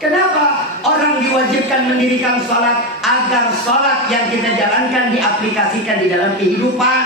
Kenapa orang diwajibkan mendirikan sholat? Agar sholat yang kita jalankan diaplikasikan di dalam kehidupan.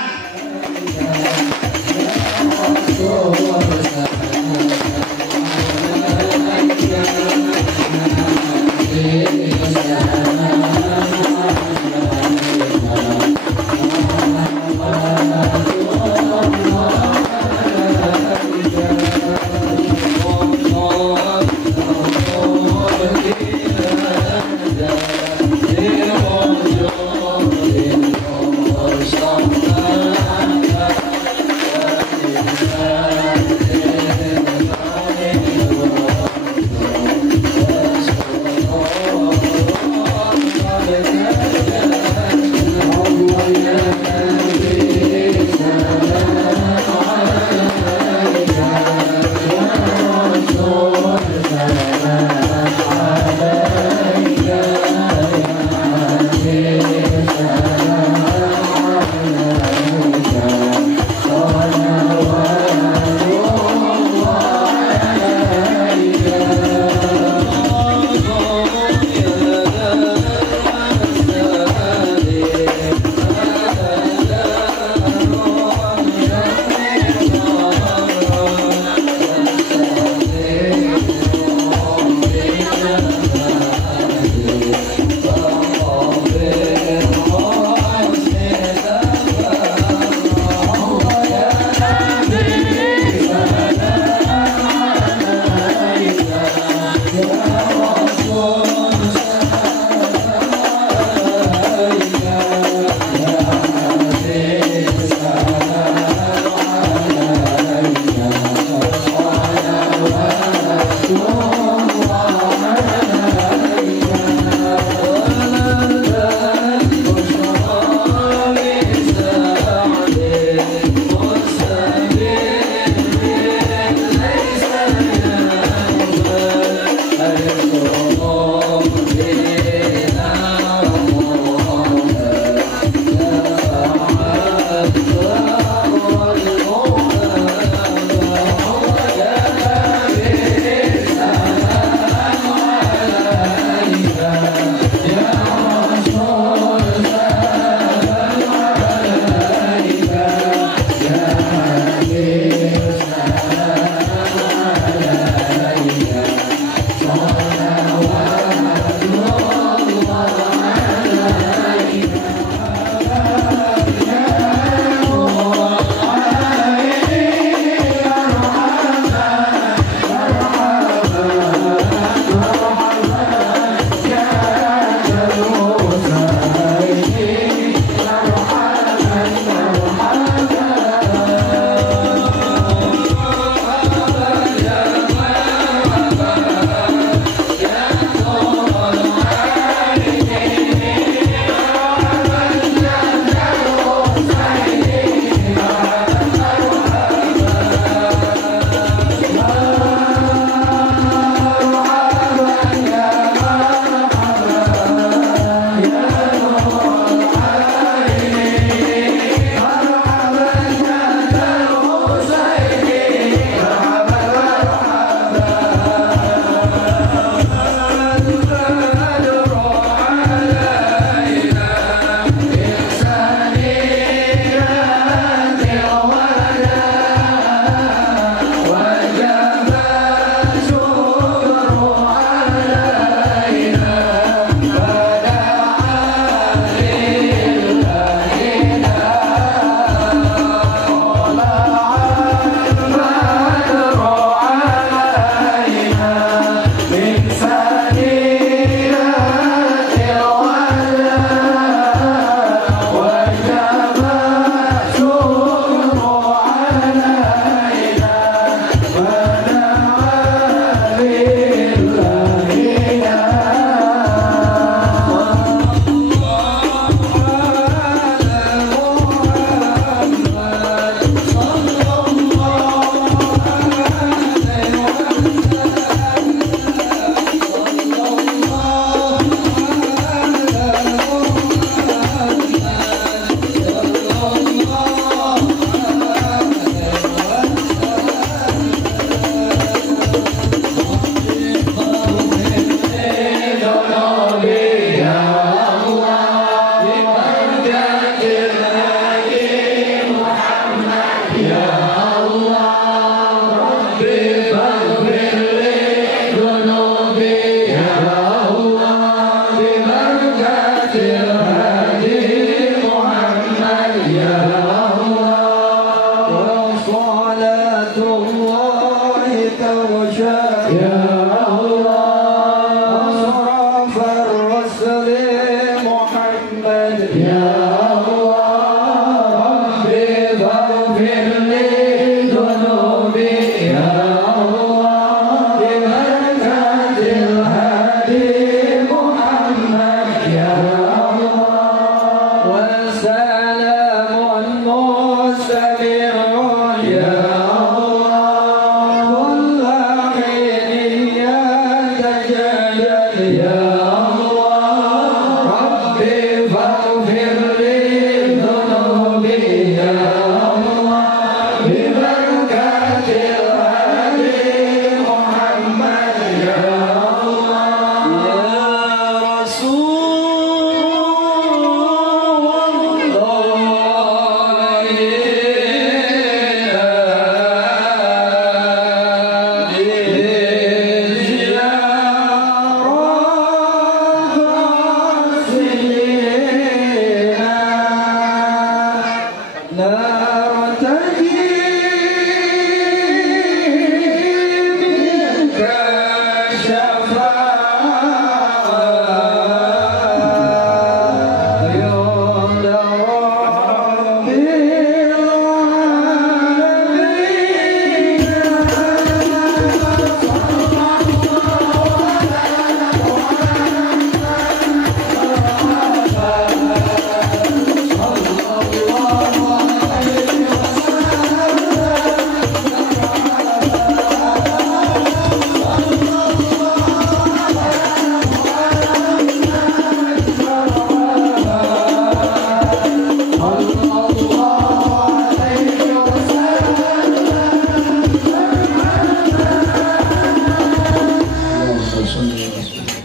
صل وسلم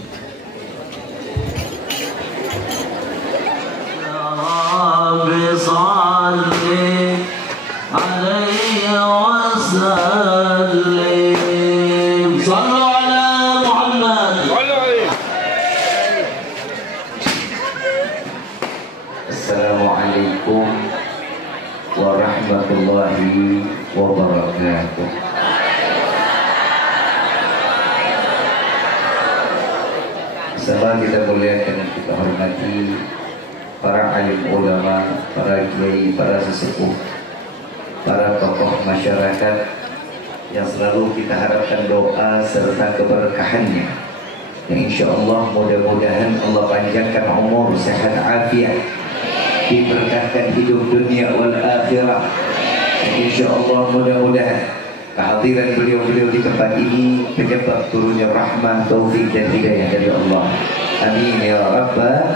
بصلي عليه وسلم صلوا على محمد. Assalamualaikum warahmatullahi wabarakatuh. Sahabat kita muliakan dan kita hormati para alim ulama, para kiai, para sesepuh, para tokoh masyarakat yang selalu kita harapkan doa serta keberkahannya. Yang insya Allah mudah-mudahan Allah panjangkan umur, sehat, afiat, diberkahkan hidup dunia wal akhirah. Dan insya Allah mudah-mudahan kehadiran beliau-beliau di tempat ini penyebab turunnya rahmah, taufik dan hidayah dari Allah. Amin ya rabbal.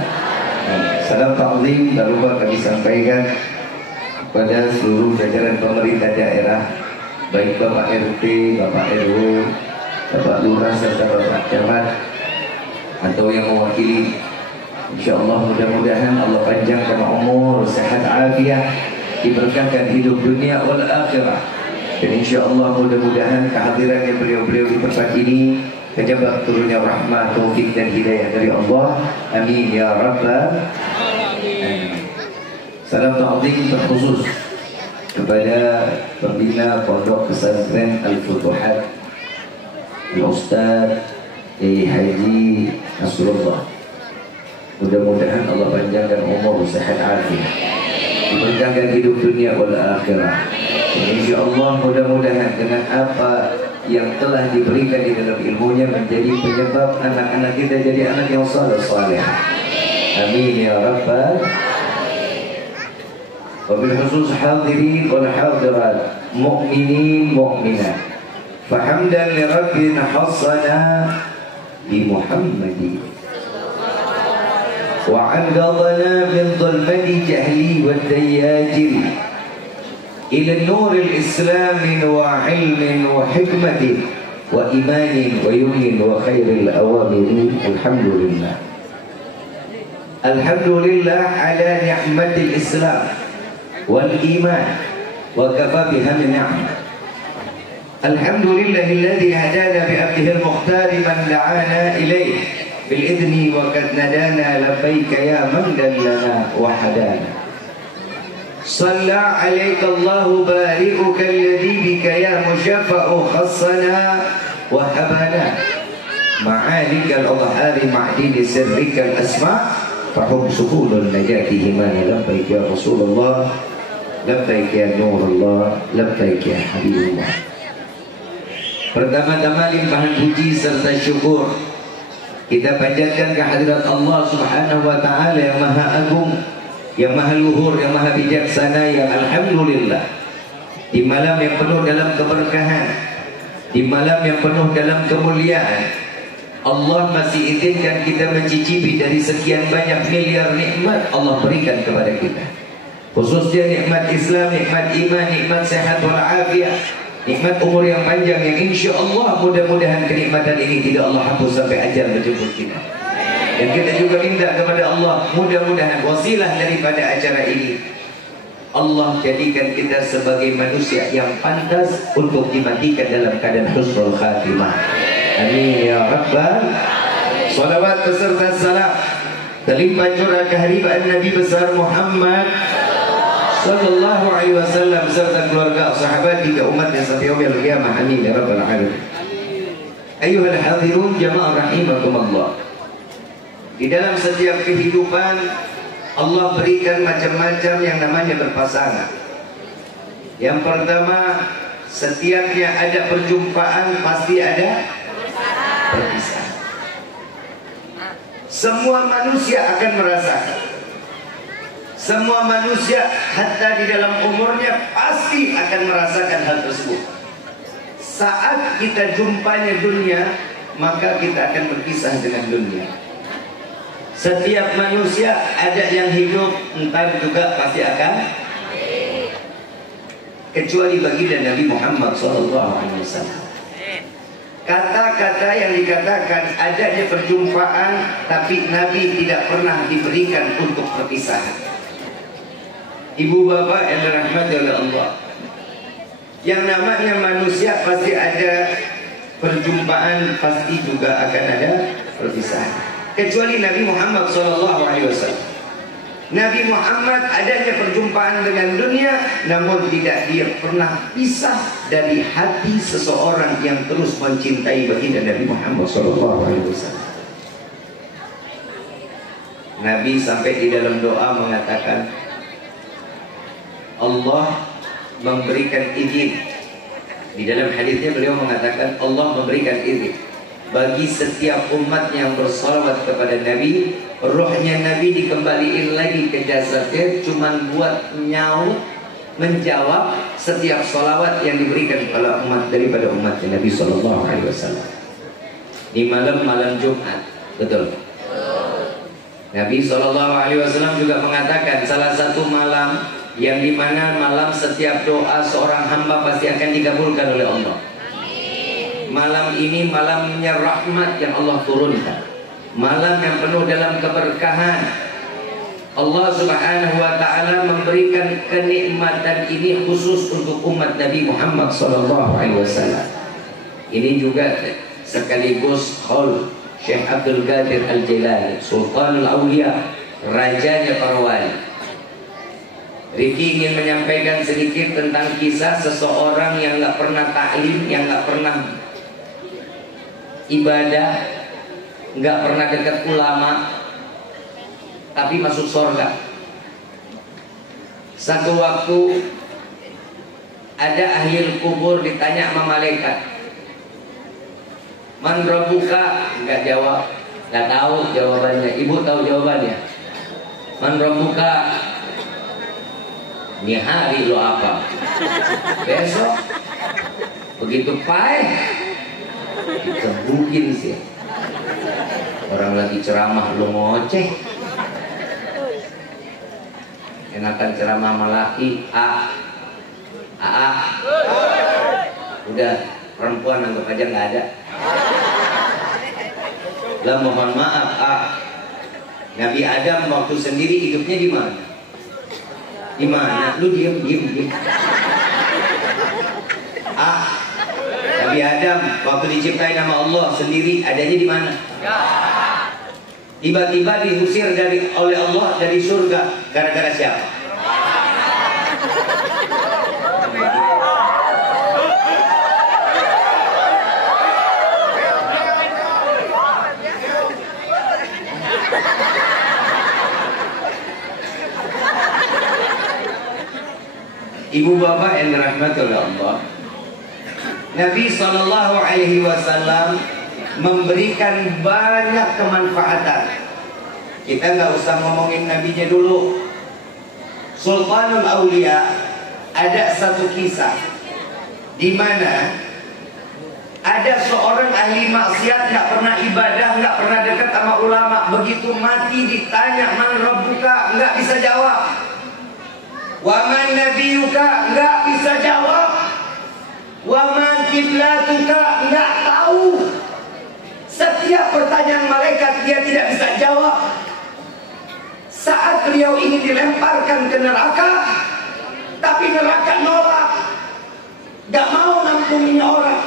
Salam ta'zim tak lupa kami sampaikan kepada seluruh jajaran pemerintah daerah, baik Bapak RT, Bapak RW, Bapak Lurah serta Bapak Camat atau yang mewakili. Insya Allah mudah-mudahan Allah panjangkan umur, sehat, afiat, diberkahkan hidup dunia wal akhirah. Dan insya Allah mudah-mudahan kehadiran beliau-beliau di tempat ini penyebab turunnya rahmat, taufik dan hidayah dari Allah. Amin ya rabbal alamin. Salam ta'zim terkhusus kepada pembina Pondok Pesantren Al-Futuhat Al-Ustaz Haji Nasrullah. Mudah-mudahan Allah panjangkan umur, sehat, afiat, diberkahkan hidup dunia wal akhirah. Insya Allah mudah-mudahan dengan apa yang telah diberikan di dalam ilmunya menjadi penyebab anak-anak kita jadi anak yang saleh. Amin ya rabbal. Wabil khusus hadirin wal hadirat, mu'minin mu'minat, fahamdan li rabbina hassana bi Muhammadin wa 'anqadhana min dhulmati jahli wad dayajiri إلى النور الإسلام وعلم وحكمة وإيمان ويمن وخير الأوامر. الحمد لله. الحمد لله على نعمة الإسلام والإيمان وكفى بها من نعمة. الحمد لله الذي هدانا بعبده المختار من دعانا إليه بالإذن وقد ندانا لبيك يا من دلنا وحدانا. صلى عليك الله بارئك الذي بك يا مشفع خصنا وهبنا معالك الأظهار معدن سرك الأسماء فهم سبل النجاة هماني. لبيك يا رسول الله، لبيك يا نور الله، لبيك يا حبيب الله. Pertama-tama limpahan puji serta syukur kita panjatkan kehadirat Allah Subhanahu wa taala yang Maha Agung, yang maha luhur, yang maha bijaksana, yang alhamdulillah di malam yang penuh dalam keberkahan, di malam yang penuh dalam kemuliaan, Allah masih izinkan kita mencicipi dari sekian banyak miliar nikmat Allah berikan kepada kita, khususnya nikmat Islam, nikmat iman, nikmat sehat walafiat, nikmat umur yang panjang yang insya Allah mudah-mudahan kenikmatan ini tidak Allah hapus sampai ajal menjemput kita. Dan kita juga minta kepada Allah mudah-mudahan wasilah daripada acara ini Allah jadikan kita sebagai manusia yang pantas untuk dimatikan dalam keadaan husnul khatimah. Amin ya rabbal. Salawat beserta salam terlimpah curah kehadiran Nabi besar Muhammad sallallahu alaihi wasallam beserta keluarga, sahabat hingga umat yang sampai yaumil qiyamah. Amin ya rabbal alamin. Ayyuhal hadirun jamaah rahimakumullah. Di dalam setiap kehidupan Allah berikan macam-macam yang namanya berpasangan. Yang pertama, setiapnya ada perjumpaan pasti ada perpisahan. Semua manusia akan merasakan. Semua manusia hatta di dalam umurnya pasti akan merasakan hal tersebut. Saat kita jumpanya dunia, maka kita akan berpisah dengan dunia. Setiap manusia ada yang hidup, entar juga pasti akan, kecuali baginda Nabi Muhammad SAW. Kata-kata yang dikatakan adanya perjumpaan, tapi Nabi tidak pernah diberikan untuk perpisahan. Ibu bapak yang dirahmati oleh Allah, yang namanya manusia pasti ada perjumpaan, pasti juga akan ada perpisahan. Kecuali Nabi Muhammad SAW. Nabi Muhammad adanya perjumpaan dengan dunia, namun tidak dia pernah pisah dari hati seseorang yang terus mencintai baginda Nabi Muhammad SAW. Nabi sampai di dalam doa mengatakan, Allah memberikan izin. Di dalam hadisnya beliau mengatakan Allah memberikan izin bagi setiap umat yang bersalawat kepada Nabi, rohnya Nabi dikembaliin lagi ke jasadnya, cuman buat nyaut menjawab setiap salawat yang diberikan kepada umat daripada umat Nabi SAW. Di malam Jumat, betul? Nabi SAW juga mengatakan salah satu malam yang dimana malam setiap doa seorang hamba pasti akan dikabulkan oleh Allah. Malam ini malamnya rahmat yang Allah turunkan, malam yang penuh dalam keberkahan. Allah Subhanahu wa ta'ala memberikan kenikmatan ini khusus untuk umat Nabi Muhammad SAW. Ini juga sekaligus qaul Syekh Abdul Qadir Al-Jilani, Sultanul Awliya, rajanya para wali. Riki ingin menyampaikan sedikit tentang kisah seseorang yang gak pernah ta'lim, yang gak pernah ibadah, nggak pernah dekat ulama, tapi masuk surga. Satu waktu ada ahli kubur ditanya sama malaikat, man rabbuka? Nggak jawab, nggak tahu jawabannya. Ibu tahu jawabannya? Man rabbuka? Ini hari lo apa? Besok? Begitu pahit dikebukin sih. Orang lagi ceramah lo ngoceh. Enakan ceramah sama laki, udah perempuan anggap aja nggak ada. Lah mohon maaf, Nabi Adam waktu sendiri hidupnya di mana? Di mana? Lu diem. Nabi Adam waktu diciptain nama Allah sendiri adanya di mana? Tiba-tiba diusir oleh Allah dari surga gara-gara siapa? Ibu bapak yang dirahmati oleh Allah, Nabi SAW memberikan banyak kemanfaatan. Kita nggak usah ngomongin nabinya dulu. Sultanul Aulia, ada satu kisah di mana ada seorang ahli maksiat, nggak pernah ibadah, nggak pernah dekat sama ulama. Begitu mati ditanya man rabbuka, nggak bisa jawab. Wa man nabiyuka, nggak bisa jawab. Wa man kiblatuka, nggak tahu. Setiap pertanyaan malaikat dia tidak bisa jawab. Saat beliau ingin dilemparkan ke neraka, tapi neraka nolak, gak mau ngampunin orang.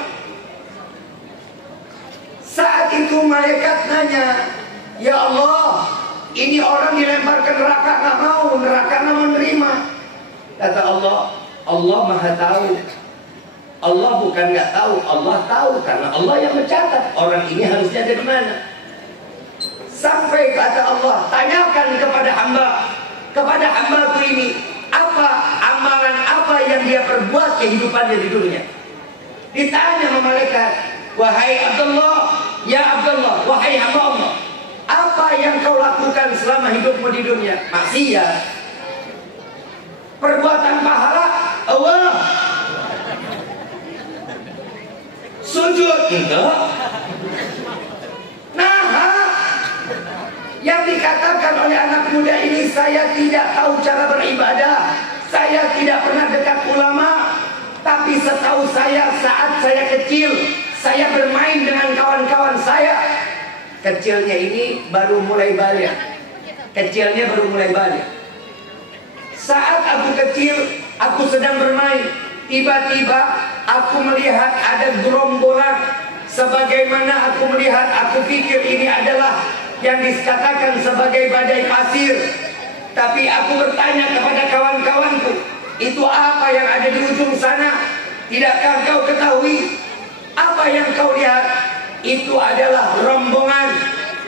Saat itu malaikat nanya, ya Allah, ini orang dilempar ke neraka, gak mau, neraka gak menerima. Kata Allah, Allah maha tahu. Allah bukan gak tahu, Allah tahu, karena Allah yang mencatat orang ini harusnya ada di mana. Sampai kata Allah, tanyakan kepada hamba ini, apa amalan apa yang dia perbuat kehidupannya di dunia. Ditanya sama malaikat, wahai Abdullah, ya Abdullah, wahai hamba Allah, apa yang kau lakukan selama hidupmu di dunia? Maksiat, perbuatan pahala, Allah, sujud, enggak. Yang dikatakan oleh anak muda ini, saya tidak tahu cara beribadah, saya tidak pernah dekat ulama, tapi setahu saya saat saya kecil, saya bermain dengan kawan-kawan saya. Kecilnya ini baru mulai balik. Kecilnya baru mulai balik. Saat aku kecil, aku sedang bermain. Tiba-tiba aku melihat ada gerombolan. Sebagaimana aku melihat, aku pikir ini adalah yang dikatakan sebagai badai pasir. Tapi aku bertanya kepada kawan-kawanku, itu apa yang ada di ujung sana? Tidakkah kau ketahui? Apa yang kau lihat? Itu adalah rombongan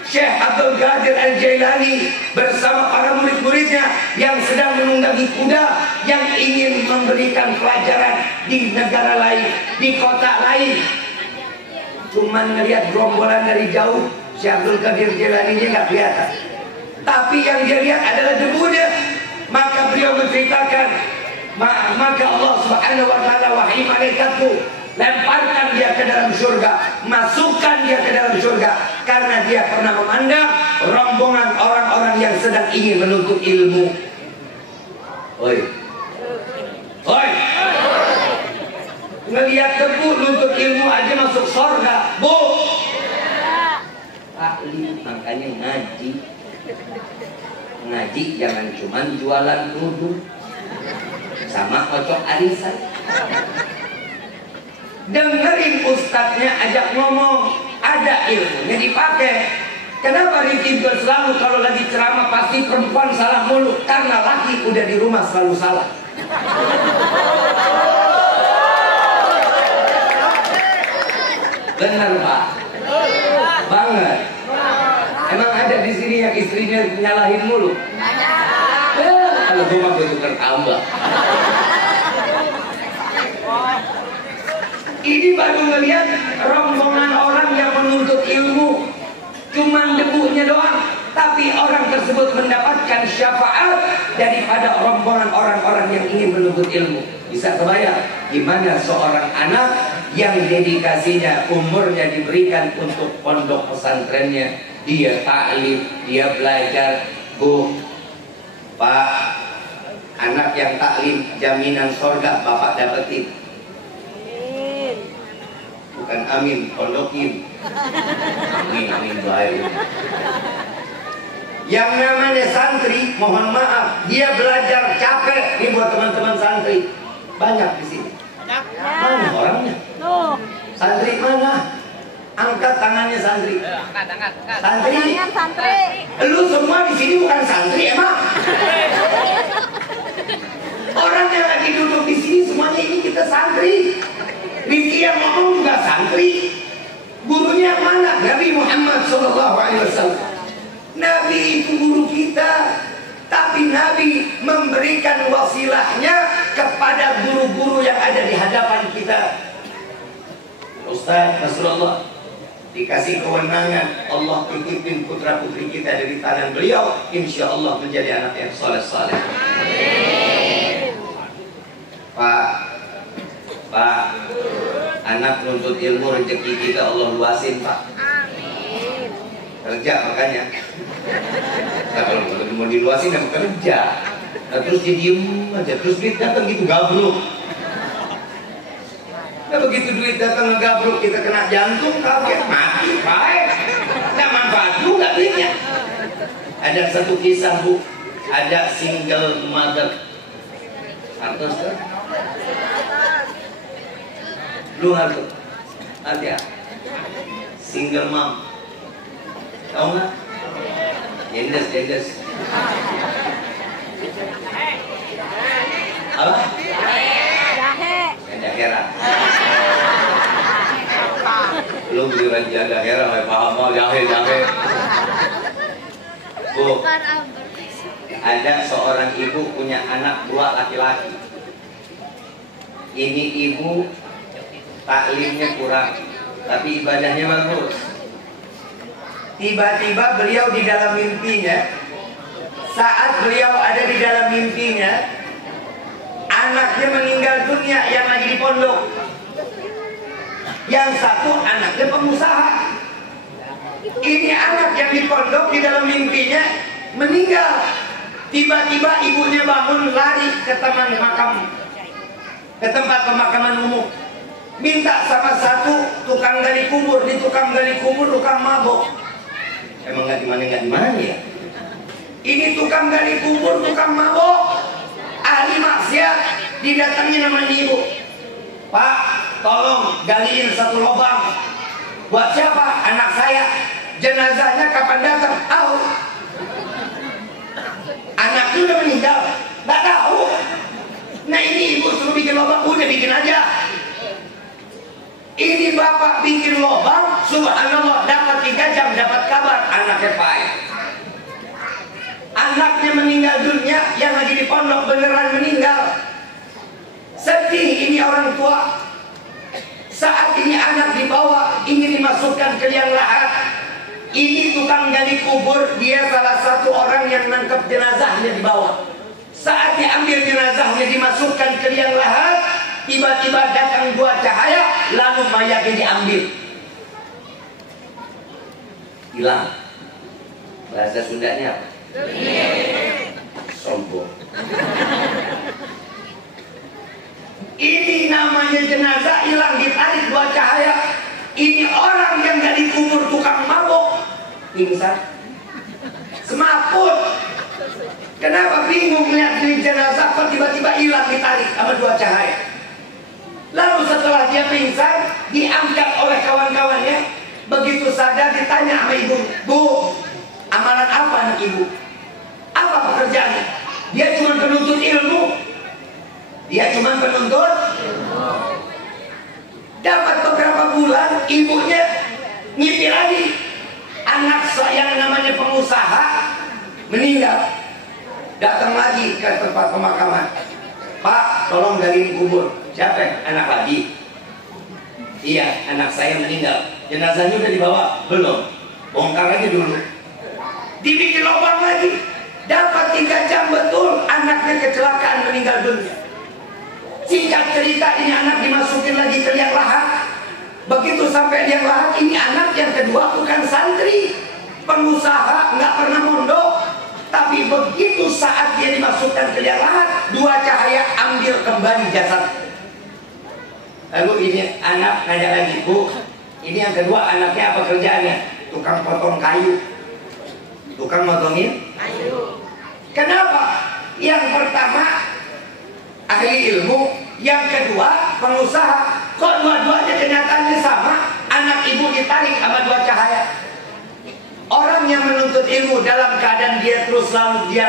Syekh Abdul Qadir Al-Jailani bersama para murid-muridnya yang sedang menunggangi kuda, yang ingin memberikan pelajaran di negara lain, di kota lain. Cuman ngelihat gerombolan dari jauh, Syekh Abdul Qadir Jailani-nya nggak kelihatan. Tapi yang dia lihat adalah debunya. Maka beliau menceritakan, maka Allah Subhanahu wa taala, wahai malaikatku, lemparkan dia ke dalam surga, masukkan dia ke dalam surga, karena dia pernah memandang rombongan orang-orang yang sedang ingin menuntut ilmu. Oi, oi, ngelihat debu nuntut ilmu aja masuk surga, bu. Taklim, makanya ngaji. Ngaji jangan cuma jualan kerudung sama kocok arisan. Dengerin ustadznya, ajak ngomong, ada ilmunya dipakai. Kenapa Rifki selalu kalau lagi ceramah pasti perempuan salah mulu? Karena laki udah di rumah selalu salah. Benar Pak? Banget. Emang ada di sini yang istrinya nyalahin mulu? Kalau gue mah tukar tambah. Ini baru ngelihat rombongan orang yang menuntut ilmu, cuman debunya doang, tapi orang tersebut mendapatkan syafaat daripada rombongan orang-orang yang ingin menuntut ilmu. Bisa kebayang gimana seorang anak yang dedikasinya, umurnya diberikan untuk pondok pesantrennya, dia taklim, dia belajar. Bu, Pak, anak yang taklim jaminan sorga Bapak dapetin. Bukan amin, pondokin. Amin baik. Yang namanya santri, mohon maaf, dia belajar capek. Ini buat teman-teman santri, banyak di sini. Mana orangnya? Santri mana? Angkat tangannya santri. Angkat. Santri. Lu semua di sini bukan santri emang? Orang yang lagi duduk di sini semuanya ini kita santri. Rifki yang ngomong juga santri. Gurunya yang mana? Nabi Muhammad SAW. Nabi itu guru kita, tapi Nabi memberikan wasilahnya kepada guru-guru yang ada di hadapan kita. Ustaz Nasrullah dikasih kewenangan, Allah titipin putra putri kita dari tangan beliau, insya Allah menjadi anak yang soleh-soleh. Pak, anak nuntut ilmu, rezeki kita Allah luasin Pak. Kerja makanya. Nah, kalau mau diluasin yang kerja, nah, terus dia diem aja, terus duit datang gitu gabruk. Nah begitu duit datang ngegabruk, kita kena jantung, kaget, mati, baik. Nggak manfaat juga duitnya. Ada satu kisah Bu, ada single mother. Artos kan? Lu harus ada single mom. Tahu nggak? Jendes. Apa? Jahe. Lu beli jahe nggak paham mau jahe. Bu, ada seorang ibu punya anak dua laki-laki. Ini ibu taklimnya kurang, tapi ibadahnya bagus. Tiba-tiba beliau di dalam mimpinya, saat beliau ada di dalam mimpinya, anaknya meninggal dunia yang lagi di pondok. Yang satu anaknya pengusaha. Ini anak yang di pondok di dalam mimpinya meninggal. Tiba-tiba ibunya bangun lari ke taman makam, ke tempat pemakaman umum. minta sama satu tukang gali kubur, di tukang gali kubur tukang mabok. Emang nggak di mana ya? Ini tukang gali kubur tukang mabok, ahli maksiat, didatangi nama ibu. Pak, tolong galiin satu lubang. Buat siapa? Anak saya. Jenazahnya kapan datang? Tahu. Anaknya udah meninggal, nggak tahu. Nah ini ibu suruh bikin lubang, udah bikin aja. Ini bapak bikin lubang, subhanallah, dapat 3 jam dapat kabar anaknya payah. Anaknya meninggal dunia, yang lagi di pondok beneran meninggal. Sedih ini orang tua. Saat ini anak dibawa, ingin dimasukkan ke liang lahat. Ini tukang gali kubur, dia salah satu orang yang nangkep jenazahnya dibawa. Saat diambil jenazahnya dimasukkan ke liang lahat, tiba-tiba datang 2 cahaya, lalu mayatnya diambil. Hilang. Bahasa Sundanya apa? Sombong. Ini namanya jenazah hilang, ditarik 2 cahaya. Ini orang yang dari kubur tukang mabok, pingsan, semaput. Kenapa bingung lihat di jenazah kok tiba-tiba hilang, ditarik sama 2 cahaya. Lalu setelah dia pingsan, diangkat oleh kawan-kawannya. Begitu sadar ditanya sama ibu, Bu, amalan apa anak ibu? Apa pekerjaannya? Dia cuma penuntut ilmu. Dapat beberapa bulan, ibunya ngipir lagi. Anak yang namanya pengusaha meninggal. Datang lagi ke tempat pemakaman. Pak, tolong galiin kubur. Siapa? Anak lagi. Iya, anak saya meninggal. Jenazahnya udah dibawa? Belum. Bongkar aja dulu. Dibikin lubang lagi. Dapat 3 jam betul, anaknya kecelakaan meninggal dunia. Singkat cerita, ini anak dimasukin lagi ke liang lahat. Begitu sampai liang lahat, ini anak yang kedua bukan santri, pengusaha, nggak pernah mondok. Tapi begitu saat dia dimasukkan ke liang lahat, 2 cahaya ambil kembali jasad. Lalu ini anak nanya lagi, Bu, ini yang kedua anaknya apa kerjaannya? Tukang potong kayu. Tukang motongin kayu. Kenapa? Yang pertama ahli ilmu, yang kedua pengusaha. Kok dua-duanya kenyataannya sama? Anak ibu ditarik sama 2 cahaya. Orang yang menuntut ilmu dalam keadaan dia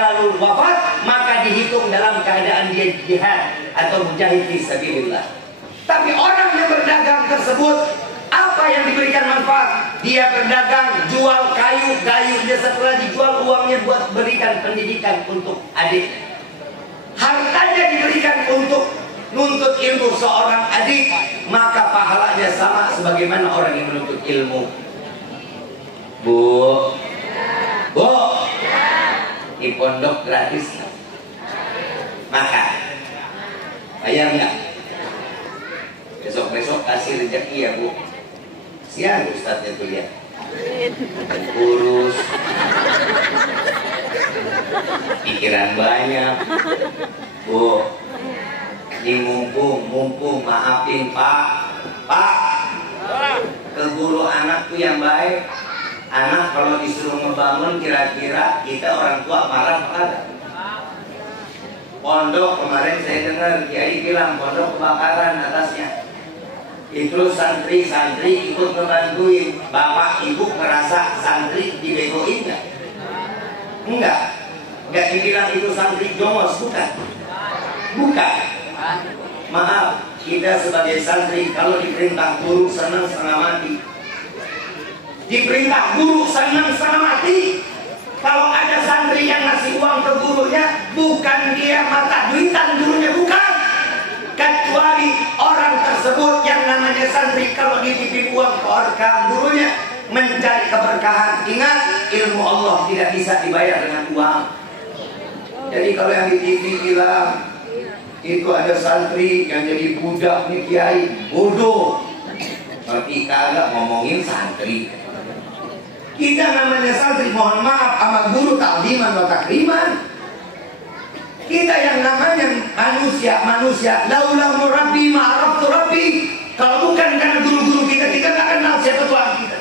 lalu wafat, maka dihitung dalam keadaan dia jihad atau mujahid fi sabilillah. Tapi orang yang berdagang tersebut, apa yang diberikan manfaat? Dia berdagang, jual kayu, dia setelah dijual uangnya buat berikan pendidikan untuk adik. Hartanya diberikan untuk nuntut ilmu seorang adik, maka pahalanya sama sebagaimana orang yang menuntut ilmu. Bu, di pondok gratis, makan, bayar nggak? Besok-besok kasih rezeki ya Bu. Siang Ustadznya tuh lihat, kurus, pikiran banyak. Bu, ini mumpung maafin Pak, ke guru anak tuh yang baik. Anak kalau disuruh ngebangun, kira-kira kita orang tua marah apa enggak? Pondok kemarin saya dengar Kiai bilang pondok kebakaran atasnya. Itu santri-santri ikut ngebantuin. Bapak ibu ngerasa santri dibegoin nggak? Enggak dibilang itu santri jongos, bukan. Maaf, kita sebagai santri kalau diperintah guru senang setengah mati. Diperintah guru senang setengah mati. Kalau ada santri yang ngasih uang ke gurunya, bukan dia mata duitan gurunya, bukan. Kecuali orang tersebut yang namanya santri kalau dititip uang ke gurunya mencari keberkahan. Ingat, ilmu Allah tidak bisa dibayar dengan uang. Jadi kalau yang dititip bilang itu ada santri yang jadi budak nih Kiai, bodoh. Tapi kagak ngomongin santri. Kita namanya santri, mohon maaf sama guru takliman wa takriman. Kita yang namanya manusia. Laula murabbi ma'araftu rabbi. Kalau bukan karena guru-guru kita, kita nggak kenal siapa Tuhan kita,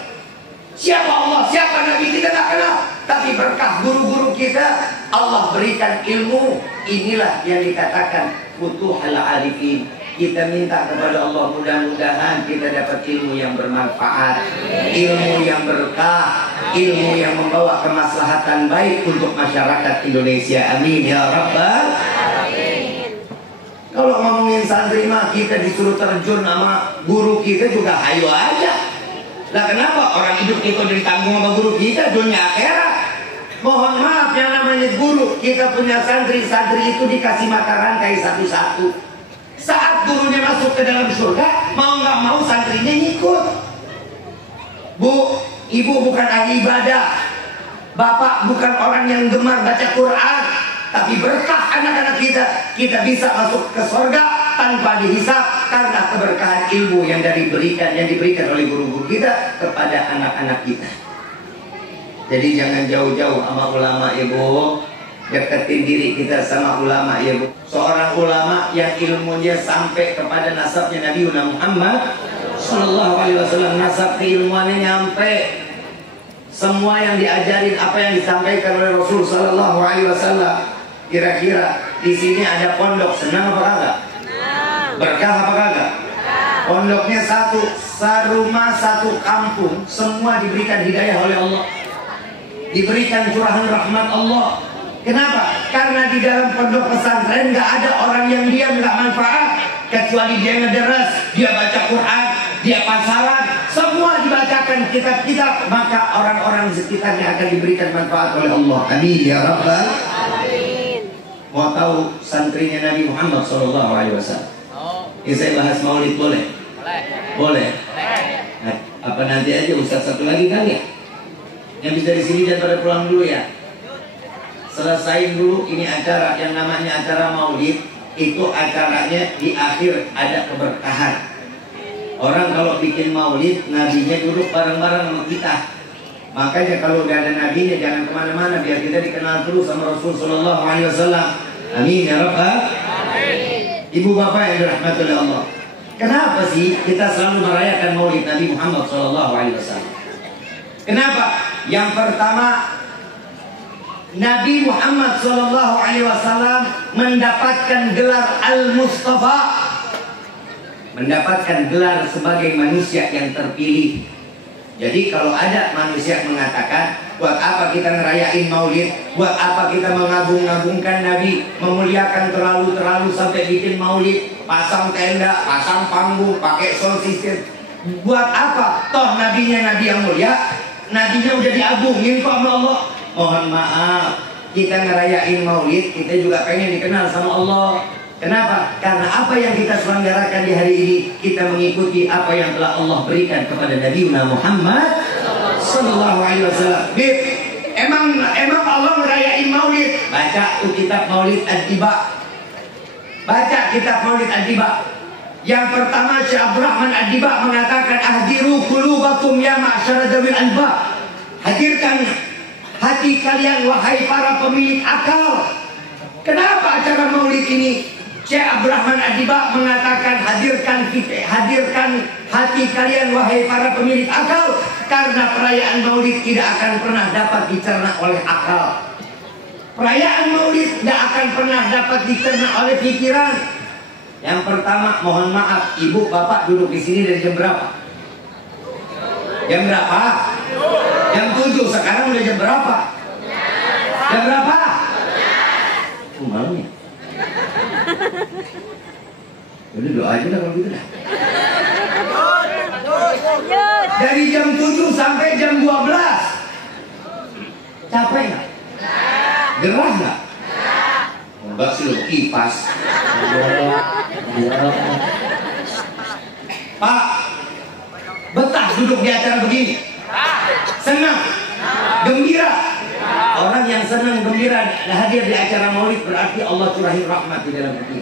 siapa Allah, siapa Nabi, kita nggak kenal. Tapi berkah guru-guru kita, Allah berikan ilmu. Inilah yang dikatakan futuhul arifin. Kita minta kepada Allah, mudah-mudahan kita dapat ilmu yang bermanfaat, ilmu yang berkah, ilmu yang membawa kemaslahatan baik untuk masyarakat Indonesia. Amin ya Rabbal alamin. Kalau ngomongin santri mah kita disuruh terjun sama guru kita juga hayo aja. Lah kenapa orang hidup itu ditanggung sama guru kita dunia akhirat? Mohon maaf, yang namanya guru, kita punya santri-santri itu dikasih mata rantai satu-satu. Saat gurunya masuk ke dalam surga, mau nggak mau santrinya ngikut. Bu, ibu bukan ahli ibadah, bapak bukan orang yang gemar baca Quran, tapi berkah anak-anak kita, kita bisa masuk ke surga tanpa dihisap karena keberkahan ilmu yang diberikan oleh guru-guru kita kepada anak-anak kita. Jadi jangan jauh-jauh sama ulama, ibu. Deketin diri kita sama ulama, ya Bu. Seorang ulama yang ilmunya sampai kepada nasabnya Nabi Muhammad Sallallahu Alaihi Wasallam. Nasab keilmuannya nyampe. Semua yang diajarin, apa yang disampaikan oleh Rasul Sallallahu Alaihi Wasallam. Kira-kira di sini ada pondok, senang apa kagak? Berkah apa kagak? Pondoknya satu rumah, satu kampung, semua diberikan hidayah oleh Allah, diberikan curahan rahmat Allah. Kenapa? Karena di dalam pondok pesantren nggak ada orang yang diam nggak manfaat, kecuali dia ngederes, dia baca Quran, dia pasaran, semua dibacakan kitab-kitab, maka orang-orang di sekitarnya akan diberikan manfaat oleh Allah. Amin ya Rabbal alamin. Mau tahu santrinya Nabi Muhammad Sallallahu Alaihi Wasallam? Ini saya bahas maulid boleh? Boleh. Nah, apa nanti aja Ustaz satu lagi kali ya? Yang bisa di sini jangan pada pulang dulu ya. Selesain dulu ini acara yang namanya acara maulid. Itu acaranya di akhir ada keberkahan. Orang kalau bikin maulid, nabinya duduk bareng-bareng sama kita. Makanya kalau udah ada nabinya jangan kemana-mana, biar kita dikenal terus sama Rasul Sallallahu Alaihi Wasallam. Amin ya Rabbal alamin. Ibu bapak yang dirahmati oleh Allah, kenapa sih kita selalu merayakan maulid Nabi Muhammad Sallallahu Alaihi Wasallam? Kenapa? Yang pertama, Nabi Muhammad Sallallahu Alaihi Wasallam mendapatkan gelar Al-Mustafa, mendapatkan gelar sebagai manusia yang terpilih. Jadi kalau ada manusia mengatakan, buat apa kita ngerayain maulid, buat apa kita mengagung-agungkan Nabi, memuliakan terlalu sampai bikin maulid, pasang tenda, pasang panggung, pakai sound system, buat apa? Toh nabinya nabi yang mulia, nabinya udah diagungin kok sama Allah. Mohon maaf, kita ngerayain maulid, kita juga pengen dikenal sama Allah. Kenapa? Karena apa yang kita selenggarakan di hari ini, kita mengikuti apa yang telah Allah berikan kepada Nabi Muhammad Sallallahu Alaihi Wasallam. Emang Allah ngerayain maulid? Baca kitab Maulid Ad-Diba. Baca kitab Maulid Ad-Diba. Yang pertama Syekh Abdurrahman Ad-Diba mengatakan, ahdiru qulubakum ya ma'syara dzawil albab. Hadirkan hati kalian wahai para pemilik akal. Kenapa acara maulid ini? Syekh Abdurrahman Ad-Diba mengatakan, hadirkan hati kalian wahai para pemilik akal, karena perayaan maulid tidak akan pernah dapat dicerna oleh akal. Perayaan maulid tidak akan pernah dapat dicerna oleh pikiran. Yang pertama, mohon maaf, ibu bapak duduk di sini dari jam berapa? Jam berapa? Jam 7, sekarang udah jam berapa? Jam berapa? Malunya. Jadi doa aja lah kalau gitu dah. Dari jam 7 sampai jam 12. Capek nggak? Gerah nggak? Enggak sih, lo kipas. Pak, betah duduk di acara begini? Senang? Gembira? Orang yang senang gembira hadir di acara maulid berarti Allah curahin rahmat di dalam hati.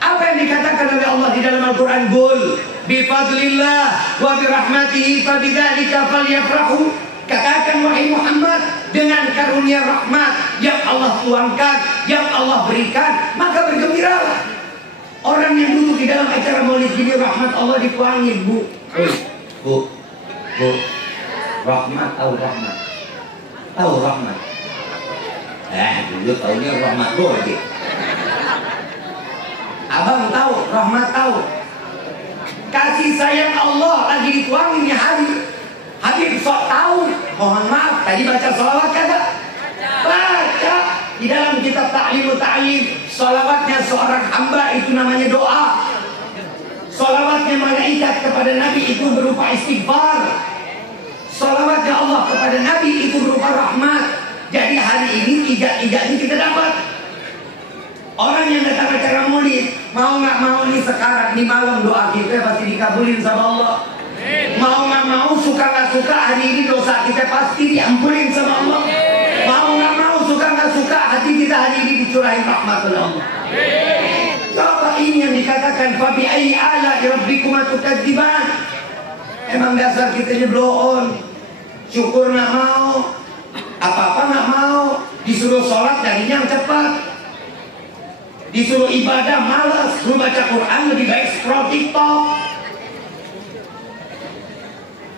Apa yang dikatakan oleh Allah di dalam Al-Quran? Qul bifadlillah wa birahmatihi fabidzalika falyafrahu. Katakan wahai Muhammad, dengan karunia rahmat yang Allah tuangkan, yang Allah berikan, maka bergembiralah. Orang yang dulu di dalam acara maulid ini rahmat Allah dituangin, Bu. Bu. Rahmat tahu rahmat. Tahu rahmat. Dulu taunya rahmat Gojek. Abang tahu, rahmat tahu. Kasih sayang Allah lagi dituangin di hari. Habib sok tahu. Mohon maaf, tadi baca sholawat kagak? Baca. Di dalam kitab Ta'limut Ta'lim, sholawatnya seorang hamba itu namanya doa. Sholawatnya malaikat kepada Nabi itu berupa istighfar. Sholawatnya Allah kepada Nabi itu berupa rahmat. Jadi hari ini tiga-tiganya kita dapat. Orang yang datang acara maulid, mau nggak mau nih sekarang di malam doa kita pasti dikabulin sama Allah. Mau nggak mau, suka nggak suka, hari ini dosa kita pasti diampunin sama Allah. Mau nggak mau, suka nggak suka, hati kita hari ini dicurahin rahmat oleh Allah. Coba ini yang dikatakan fabi ayyi ala rabbikuma tukadziban. Emang dasar kita blow on. Syukur nggak mau, apa-apa nggak mau, disuruh sholat jadinya cepat, disuruh ibadah malas, lu baca Quran lebih baik scroll TikTok.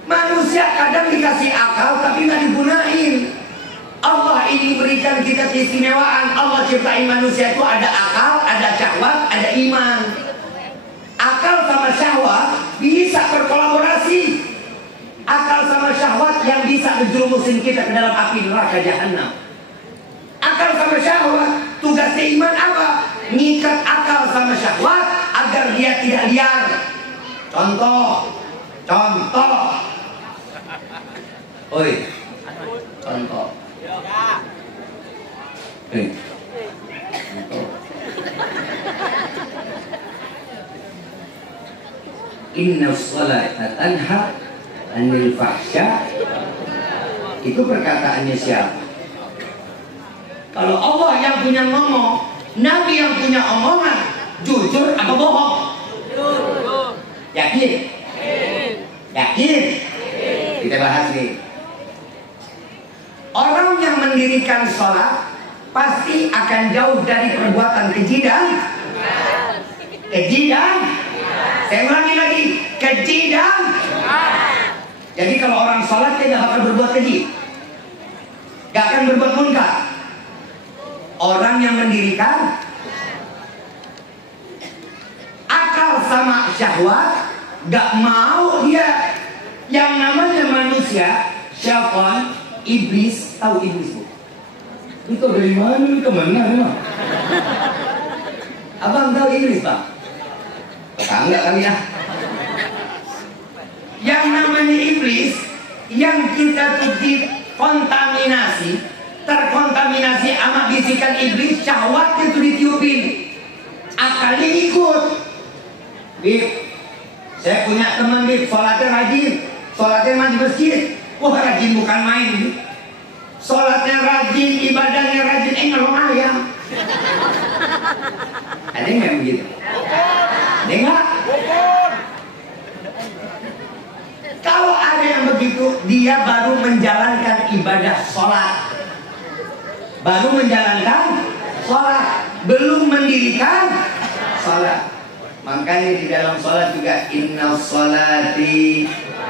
Manusia kadang dikasih akal tapi nggak digunain. Allah ini berikan kita keistimewaan. Allah ciptain manusia itu ada akal, ada syahwat, ada iman. Akal sama syahwat bisa berkolaborasi. Akal sama syahwat yang bisa menjerumusin kita ke dalam api neraka jahanam. Akal sama syahwat, tugasnya iman apa? Ngikat akal sama syahwat agar dia tidak liar. Contoh. Oi. Contoh. Inna sholata tanha anil fahsya. Itu perkataannya siapa? Kalau Allah yang punya ngomong, Nabi yang punya omongan, jujur apa bohong? Jujur. Yakin? Yakin? Kita bahas nih. Orang yang mendirikan sholat pasti akan jauh dari perbuatan keji dan saya ulangi lagi, keji dan. Jadi kalau orang sholat dia gak akan berbuat keji, gak akan berbuat munkar. Orang yang mendirikan akal sama syahwat, gak mau dia. Yang namanya manusia, syaitan, iblis. Tahu iblis bu? Itu dari mana? Itu mana emang? Abang tahu iblis pak? Enggak kali ya. Yang namanya iblis, yang kita terkontaminasi sama bisikan iblis, syahwatnya itu ditiupin, akalnya ikut. Bib, saya punya teman bib, sholatnya rajin, sholatnya di masjid. Wah rajin bukan main. Sholatnya rajin, ibadahnya rajin, ngelong ayam. Ada nggak begitu? Ada nggak? Kalau ada yang begitu, dia baru menjalankan ibadah sholat. Baru menjalankan sholat, belum mendirikan sholat. Makanya di dalam sholat juga inna sholati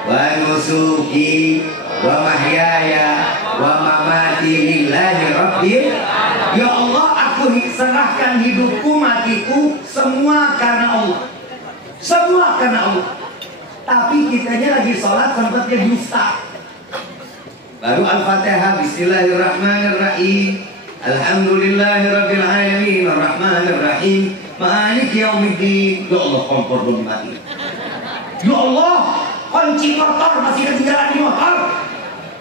wa nusuki wa mahyaya wa mamati lillahi rabbil. Ya Allah, aku serahkan hidupku, matiku semua karena Allah. Semua karena Allah. Tapi kitanya lagi sholat sempatnya dusta. Baru Al-Fatihah, Bismillahirrahmanirrahim, Alhamdulillahirabbil alamin, Arrahmanirrahim, Maliki yaumiddin. Ya Allah, kompor belum mati. Ya Allah, kunci motor masih ketinggalan di motor.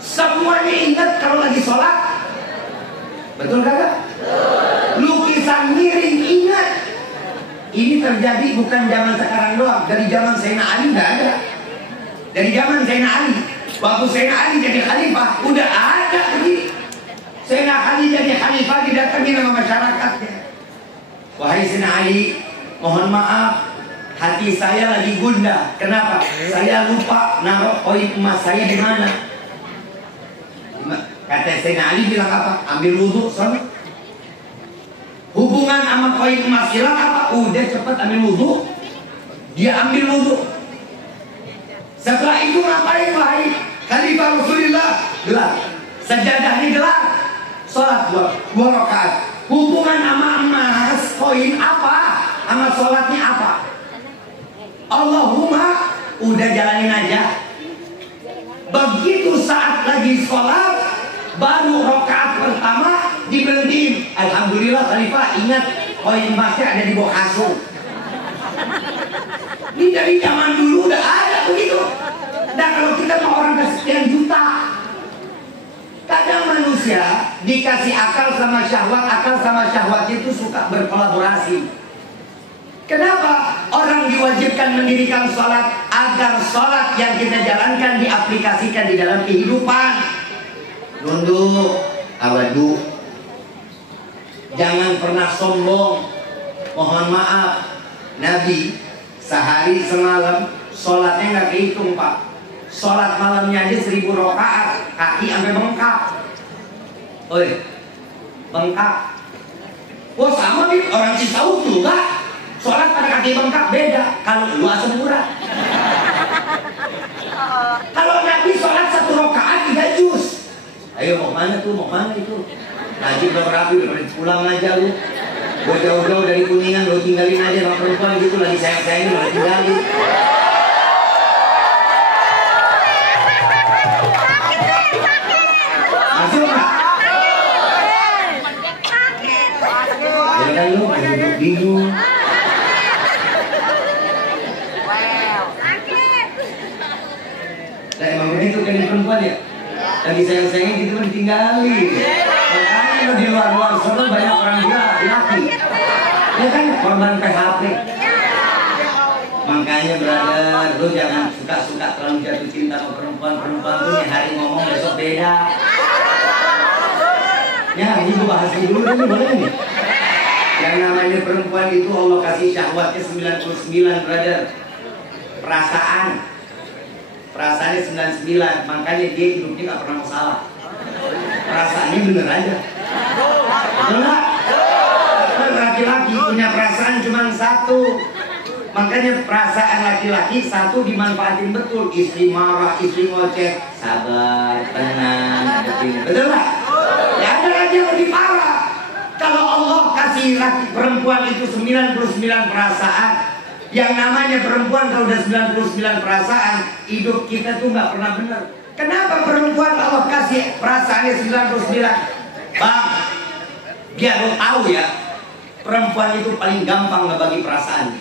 Semuanya ingat kalau lagi sholat. Betul kagak? Lukisan miring ingat. Ini terjadi bukan zaman sekarang doang. Dari zaman Sayyidina Ali nggak ada. Dari zaman Sayyidina Ali, waktu Sayyidina Ali jadi khalifah, udah ada begini. Sayyidina Ali jadi khalifah, didatangi sama masyarakatnya. Wahai Sayyidina Ali, mohon maaf, hati saya lagi gundah. Kenapa? Saya lupa naruh koin emas saya di mana. Kata Sayyidina Ali bilang apa? Ambil wudhu sana. Hubung Hubungan sama koin emas hilang apa? Udah cepet ambil wudhu. Dia ambil wudhu. Setelah itu ngapain wahai Khalifah Rasulullah? Gelar. Sajadahnya gelar. Sholat dua rakaat. Hubungan sama emas koin apa? Sama sholatnya apa? Allahumma, udah jalanin aja. Begitu saat lagi sholat, baru rakaat pertama diberhentiin. Alhamdulillah Khalifah ingat koin emasnya ada di bawah kasur. Ini dari zaman dulu udah ada begitu. Nah kalau kita mau orang kesekian juta, kadang manusia dikasih akal sama syahwat itu suka berkolaborasi. Kenapa orang diwajibkan mendirikan sholat? Agar sholat yang kita jalankan diaplikasikan di dalam kehidupan. Nunduk, awadu. Jangan pernah sombong. Mohon maaf, Nabi sehari semalam sholatnya nggak kehitung Pak. Sholat malamnya aja 1000 rakaat, kaki sampai bengkak. Oi, bengkak. Wah sama nih orang Cisauk juga. Sholat pada kaki bengkak beda. Kalau lu asam urat. Kalau Nabi sholat 1 rakaat 3 juz. Ayo mau mana tuh, mau mana itu? Ngaji belum rapi, udah pulang aja lu. Gue jauh-jauh dari Kuningan, lu tinggalin aja sama perempuan gitu. Lagi sayang-sayangin, lu tinggalin. Masuk gak? Ya kan lu bingung. Nah emang begitu kan perempuan ya? Lagi sayang-sayangin gitu kan ditinggalin. Makanya lo di luar-luar sana banyak orang juga laki. Ya kan korban PHP. Makanya brother, lu jangan suka-suka terlalu jatuh cinta sama perempuan-perempuan tuh nih hari ngomong besok beda. Ya ini gue bahas dulu nih boleh nih. Yang namanya perempuan itu Allah kasih syahwatnya 99 brother. Perasaannya 99, makanya dia hidupnya gak pernah masalah. Perasaannya bener aja. Betul gak? Laki-laki punya perasaan cuma 1. Makanya perasaan laki-laki 1 dimanfaatin betul. Istri marah, istri ngoceh, sabar, tenang, betul gak? Ya ada lagi yang lebih parah. Kalau Allah kasih laki perempuan itu 99 perasaan. Yang namanya perempuan kalau udah 99 perasaan, hidup kita tuh nggak pernah benar. Kenapa perempuan Allah kasih perasaannya 99? Bang, biar lo tahu ya, perempuan itu paling gampang ngebagi perasaannya.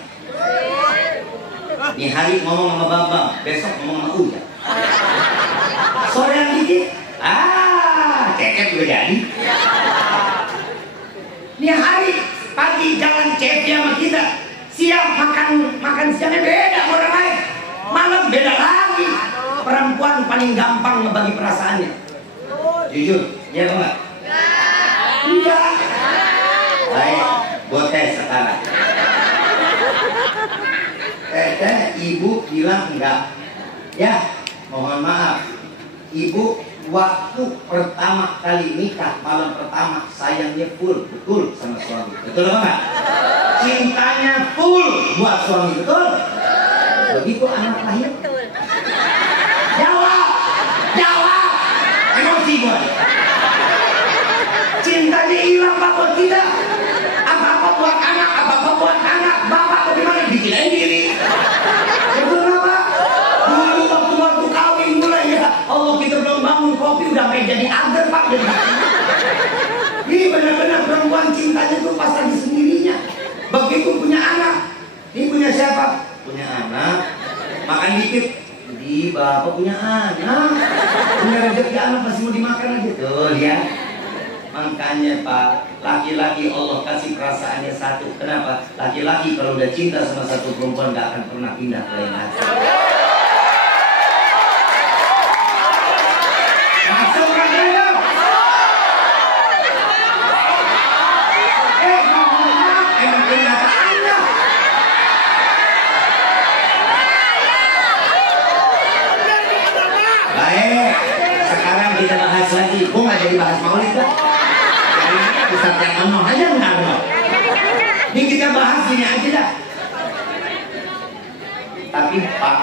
Nih hari ngomong sama Bambang, besok ngomong sama Uja. Sore yang dikit, ceket juga jadi. Nih hari pagi jalan ceket sama kita. Siang makan siangnya beda orang lain. Malam beda lagi. Perempuan paling gampang ngebagi perasaannya. Jujur, ya enggak? Enggak. Baik, gue tes sekarang. Ibu bilang enggak. Ya, mohon maaf. Ibu waktu pertama kali nikah, malam pertama sayangnya full betul sama suami. Betul enggak? Cintanya full buat suami, betul? Begitu anak lahir. Jawab, emosi gue. Cintanya hilang pak buat kita. Apa-apa buat anak, bapak bagaimana bikin diri. Betul nggak pak? Dulu waktu kawin mulai ya, Allah kita belum bangun kopi udah kayak jadi agar pak. Ini benar-benar perempuan cintanya tuh pas lagi sendirinya. Begitu punya anak, ini punya siapa? Punya anak, makan dikit. Di bapak punya anak, punya rezeki anak pasti mau dimakan aja tuh ya. Makanya pak, laki-laki Allah kasih perasaannya 1. Kenapa? Laki-laki kalau udah cinta sama satu perempuan gak akan pernah pindah ke lain hati. Masuk katanya. Sekarang kita bahas lagi. Gue gak jadi bahas maulid lah. Ustaz yang ngomong aja nggak Ini kita bahas ini aja dah. Tapi Pak,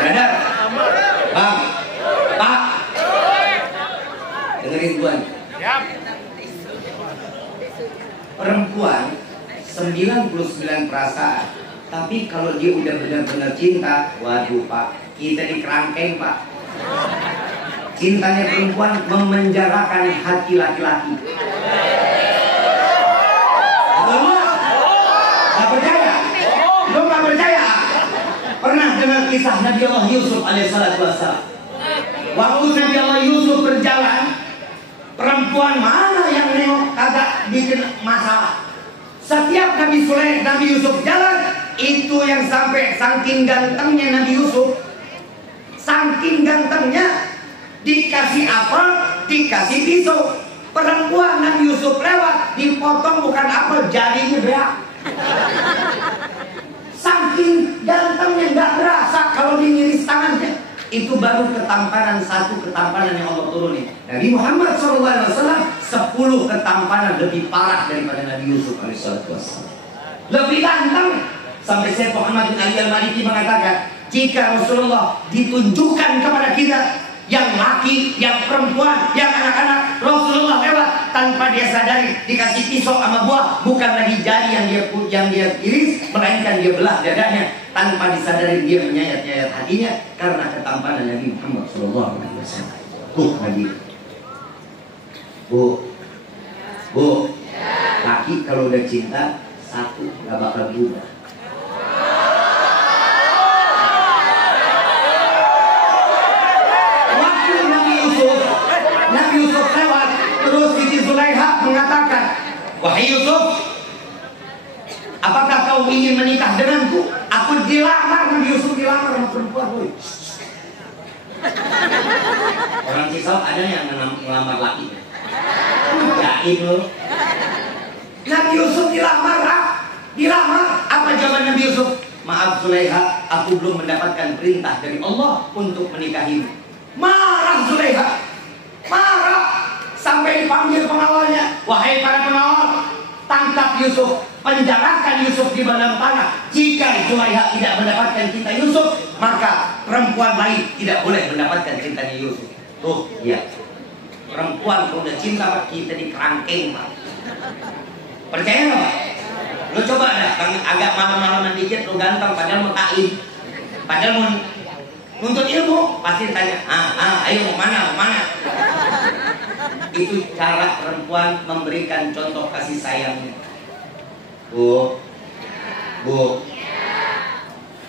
Brother, Bang, Pak, dengerin tuan. Perempuan 99 perasaan, tapi kalau dia udah benar-benar cinta, waduh Pak, kita di kerangkeng Pak. Cintanya perempuan memenjarakan hati laki-laki. Gak percaya? Lo gak percaya? Pernah dengar kisah Nabi Allah Yusuf alaihissalam? Waktu Nabi Allah Yusuf berjalan, perempuan mana yang nengok kagak bikin masalah. Setiap Nabi Yusuf jalan, itu yang sampai saking gantengnya Nabi Yusuf, saking gantengnya, dikasih apel, dikasih pisau. Perempuan Nabi Yusuf lewat, dipotong bukan apel, jadinya beak. Saking gantengnya nggak berasa kalau dingiris tangannya. Itu baru ketampanan, satu ketampanan yang Allah turunin. Nabi Muhammad SAW 10 ketampanan lebih parah daripada Nabi Yusuf alaihissalam. Lebih ganteng. Sampai Syekh Muhammad bin Ali Al-Maliki mengatakan, jika Rasulullah ditunjukkan kepada kita, yang laki, yang perempuan, yang anak-anak, Rasulullah lewat tanpa dia sadari, dikasih pisau sama buah, bukan lagi jari yang dia iris, melainkan dia belah dadanya. Tanpa disadari dia menyayat-nyayat hatinya karena ketampanan Nabi Muhammad SAW. Lagi, Bu, laki kalau udah cinta satu gak bakal berubah. Nabi Yusuf lewat, terus Siti Zulaiha mengatakan, wahai Yusuf, apakah kau ingin menikah denganku? Aku dilamar. Nabi Yusuf dilamar sama perempuan. Woy. Orang Kisau ada yang melamar laki. Jaim loh. Nabi Yusuf dilamar. Apa jawaban Nabi Yusuf? Maaf Zulaiha, aku belum mendapatkan perintah dari Allah untuk menikahimu. Marah Zulaiha. Marah sampai dipanggil pengawalnya. Wahai para pengawal, tangkap Yusuf, penjarakan Yusuf di dalam tanah. Jika Zulaiha tidak mendapatkan cinta Yusuf, maka perempuan lain tidak boleh mendapatkan cintanya Yusuf. Tuh, ya. Perempuan kalau udah cinta Pak, kita di kerangkeng Pak. Percaya nggak Pak? Lo coba dah, agak malam-malaman dikit lo ganteng, padahal mau ta'lim, padahal mau nuntut ilmu, pasti tanya, ayo mau mana? Itu cara perempuan memberikan contoh kasih sayangnya. Bu,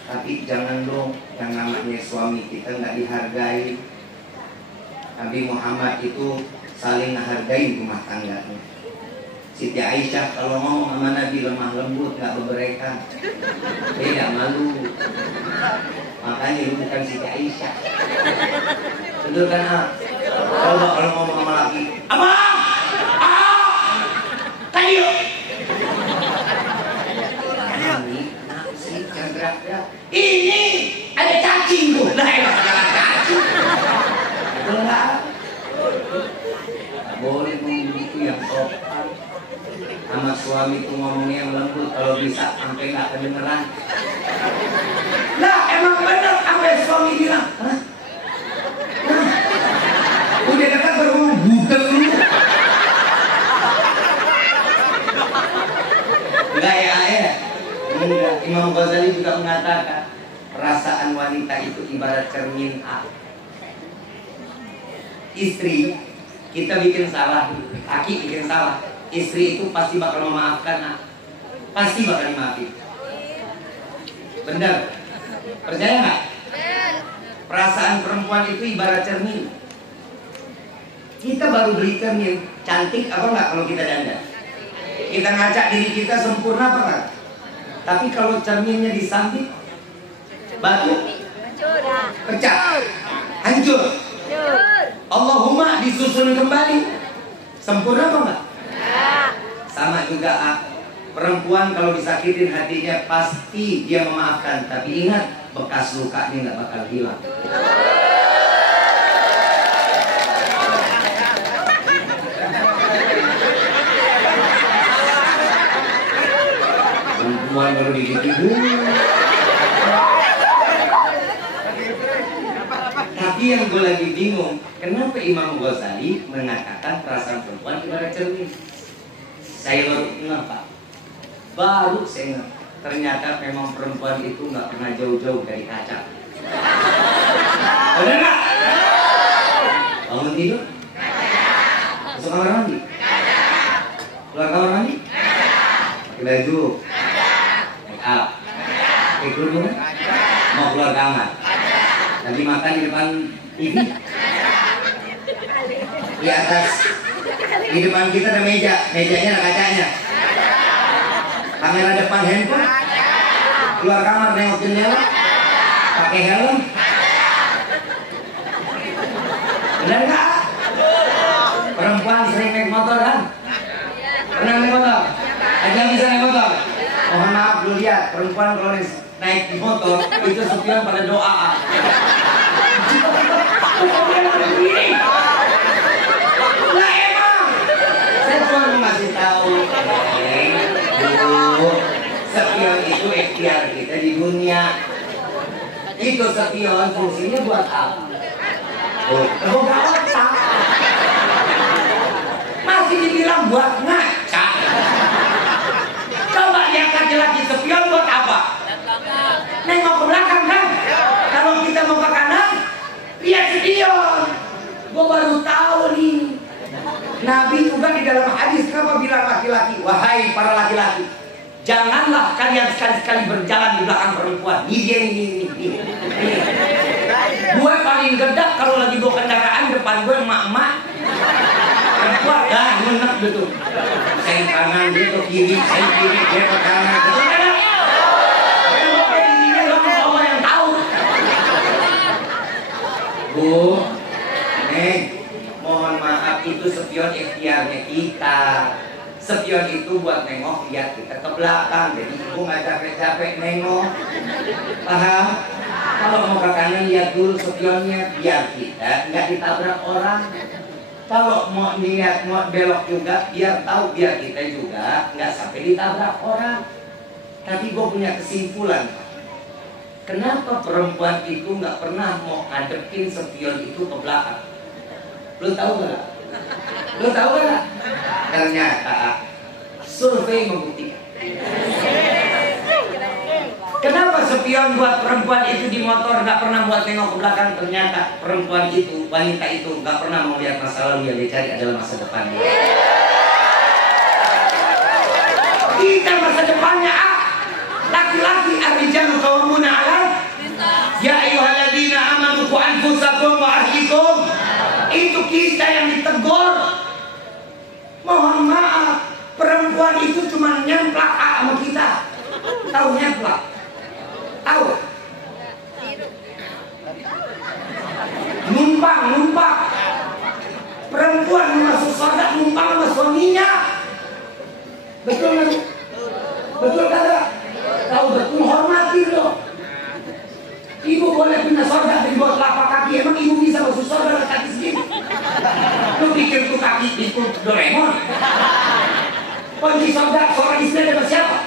tapi jangan dong yang namanya suami kita nggak dihargai. Nabi Muhammad itu saling menghargai rumah tangganya. Siti Aisyah kalau ngomong sama Nabi lemah lembut, nggak beberekan, beda malu. Makanya lu bukan Siti Aisyah. Betul kan? Coba kalau ngomong sama laki, apa? Tayo. Ini ada cacing tuh. Lah enak segala cacing. Enggak. Boleh ngomong begitu yang sopan. Sama suami itu ngomongnya yang lembut, kalau bisa sampai nggak kedengeran. Lah emang bener sampai suami bilang, hah? Udah dekat baru ngomong budek lu. Enggak ya. Enggak. Imam Ghazali juga mengatakan perasaan wanita itu ibarat cermin api. Istri kita bikin salah, laki bikin salah, istri itu pasti bakal memaafkan, pasti bakal dimaafin. Benar? Percaya nggak? Perasaan perempuan itu ibarat cermin. Kita baru beli cermin, cantik apa nggak kalau kita dandan? Kita ngaca diri kita sempurna apa nggak? Tapi kalau cerminnya disambit, batu, pecah, hancur. Allahumma disusun kembali, sempurna apa nggak? Sama juga perempuan kalau disakitin hatinya pasti dia memaafkan, tapi ingat bekas lukanya nggak bakal hilang. kalau begitu. Tapi yang gue lagi bingung, kenapa Imam Ghazali mengatakan perasaan perempuan ibarat cermin? Saya baru ingat Pak, baru saya ingat, ternyata memang perempuan itu nggak pernah jauh-jauh dari kaca. Benar nggak? Bangun tidur? Masuk kamar mandi? Keluar kamar mandi? Pakai baju? Make up? Pakai kerudung? Mau keluar kamar? Lagi makan di depan TV? Di atas, di depan kita ada meja, mejanya ada kacanya. Kamera depan handphone? Keluar kamar nengok jendela? Pakai helm? Benar nggak? Perempuan sering naik motor kan? Pernah naik motor? Aja bisa naik motor? Mohon maaf lu lihat, perempuan kalau naik motor itu sepion pada doa. Lah emang saya cuma mau ngasih tahu, sepion itu ikhtiar kita di dunia. Itu sepion fungsinya buat apa? Oh, gak otak. Masih dibilang buat ngaca. Coba lihat laki-laki sepion buat apa? Nengok ke belakang kan? Kalau kita mau ke kanan, lihat sepion. Gue baru tahu nih. Nabi juga di dalam hadis kenapa bilang laki-laki, wahai para laki-laki, janganlah kalian sekali-sekali berjalan di belakang perempuan. Ini. Gue paling gedek kalau lagi bawa kendaraan depan gue emak-emak perempuan. Dah menek betul. Saya kanan dia ke kiri, saya kiri dia ke kanan. Betul kan? Allah yang tahu. Bu, mohon maaf itu sepion ikhtiarnya kita. Sepion itu buat nengok, lihat kita ke belakang. Jadi ibu nggak capek-capek nengok. Paham? Kalau mau ke kanan lihat dulu spionnya, biar kita nggak ditabrak orang. Kalau mau lihat mau belok juga, biar tahu, biar kita juga nggak sampai ditabrak orang. Tapi gue punya kesimpulan, kenapa perempuan itu nggak pernah mau ngadepin spion itu ke belakang? Lo tahu nggak? Lo tahu nggak? Ternyata survei membuktikan. Kenapa spion buat perempuan itu di motor nggak pernah buat nengok ke belakang? Ternyata perempuan itu, wanita itu nggak pernah mau lihat masa lalu, yang dicari adalah masa depannya. Kita masa depannya laki-laki ar-rijalu qawwamuna 'ala ya ayyuhalladzina amanu qu anfusakum wa ahlikum. Itu kita yang ditegur. Mohon maaf, perempuan itu cuma nyemplak sama kita. Tahu nyemplak? Tahu? Numpang. Perempuan masuk surga numpang sama suaminya. Betul nggak? Betul kagak? Tahu betul, hormati loh. Ibu boleh pindah surga dari bawah telapak kaki. Emang ibu bisa masuk surga dengan kaki segini? Lu pikir tuh kaki itu Doraemon? Kunci surga seorang istri ada siapa?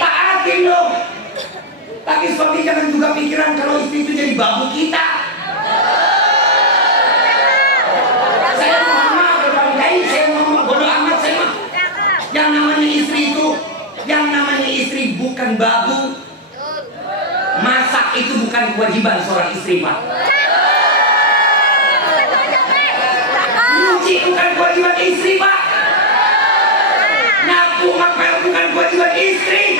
Taatin dong. Tapi suami jangan juga pikiran kalau istri itu jadi babu kita. Saya mohon maaf berbagai, saya mau bodoh amat saya mah. Yang namanya istri bukan babu. Masak itu bukan kewajiban seorang istri, Pak. Nyuci bukan kewajiban istri, Pak. Nyapu ngepel bukan kewajiban istri.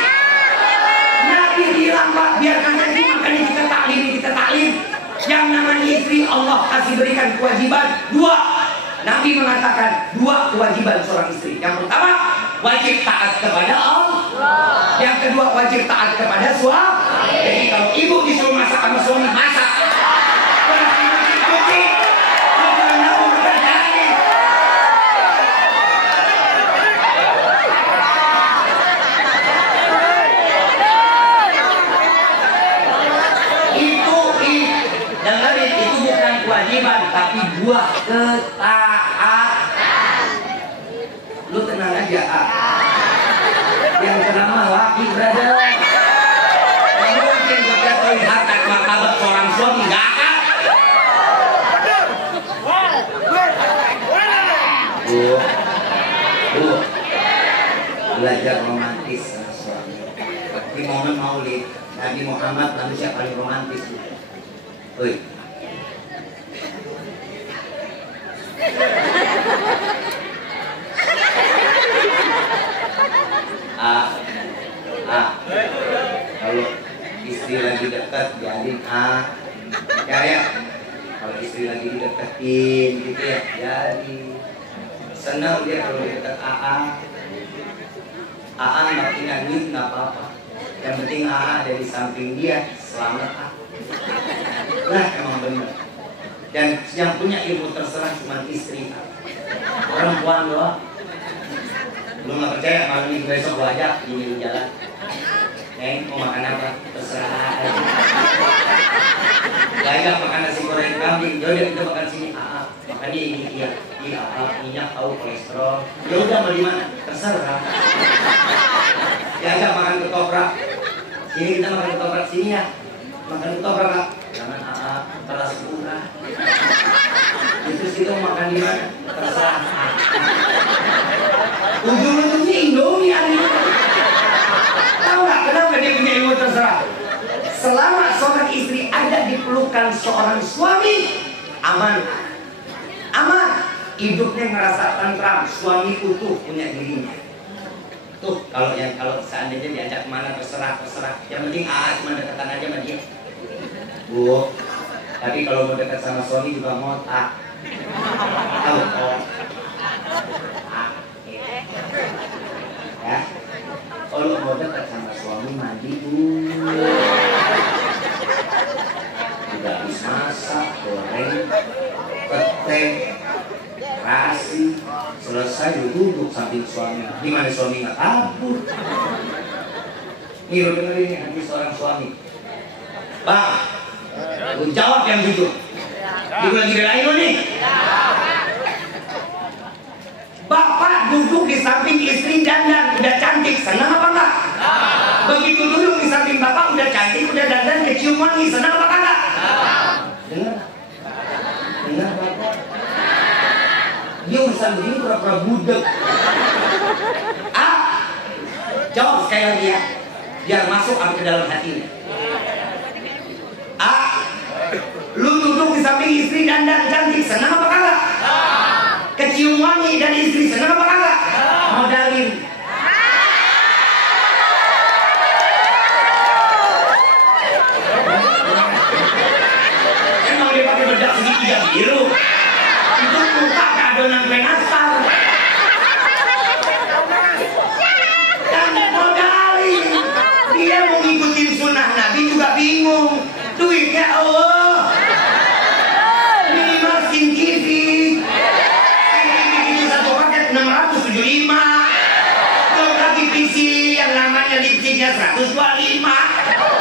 Nabi bilang, Pak, biarkan nanti, makanya kita taklim. Yang namanya istri Allah kasih berikan kewajiban 2. Nabi mengatakan 2 kewajiban seorang istri. Yang pertama, wajib taat kepada Allah. Yang kedua, wajib taat kepada suami. Jadi kalau ibu disuruh masak sama suami, masak. Itu bukan kewajiban, tapi buah ketaatan. Lu tenang aja, yang ceramah laki brother. Mungkin gue jatuhin harta martabat seorang suami, nggak akan. Bu, belajar romantis sama suami. Di momen Maulid, Nabi Muhammad manusia paling romantis. Woi. Kalau istri lagi dekat jadi ya kalau istri lagi dideketin gitu ya jadi senang dia kalau dekat makin nangis nggak apa-apa, yang penting ada di samping dia selamat nah emang benar. Dan yang punya ilmu terserah cuma istri, perempuan doang. Lu nggak percaya, malam ini besok gua ajak ini jalan. Neng mau makan apa? Terserah aja. Gak ajak makan nasi goreng kambing. Yaudah kita makan sini. Makannya ini iya. Minyak tahu kolesterol. Ya udah mau di mana? Terserah. Diajak makan ketoprak. Sini kita makan ketoprak sini ya. Makan ketoprak. Jangan terasa kurang. Itu situ makan di mana? Terserah. Ujung-ujungnya Indomie ada. Tahu nggak kenapa dia punya ilmu terserah? Selama seorang istri ada di pelukan seorang suami, aman. Hidupnya ngerasa tentram, suami utuh punya dirinya. Tuh kalau seandainya diajak kemana terserah. Yang penting cuma dekatan aja sama dia. Bu, tapi kalau mau dekat sama suami juga mau tahu ya. Kalau mau dekat sama suami mandi dulu. Udah habis masak, goreng, pete, terasi, selesai duduk samping suami. Gimana suami nggak kabur? Nih lo dengerin nih hati seorang suami. Bang, lu jawab yang jujur. Dia lagi belain lo nih. Bapak duduk di samping istri dandan, udah cantik, senang apa enggak? Begitu duduk di samping bapak udah cantik, udah dandan, kecium wangi, senang apa enggak? Dengar bapak. Dia urusan begini pura-pura budek. Jawab sekali lagi ya, biar masuk ke dalam hatinya. Lu duduk di samping istri dandan cantik, senang apa enggak? Kecium wangi dan istri senang apa kagak? Modalin. Emang dia pakai bedak segitiga biru. Itu muka ke adonan penastar. Dan modalin. Dia mau ngikutin sunnah Nabi juga bingung. Duitnya Allah. Minimal scientific. 675. Belum lagi PC yang namanya lipstiknya 125.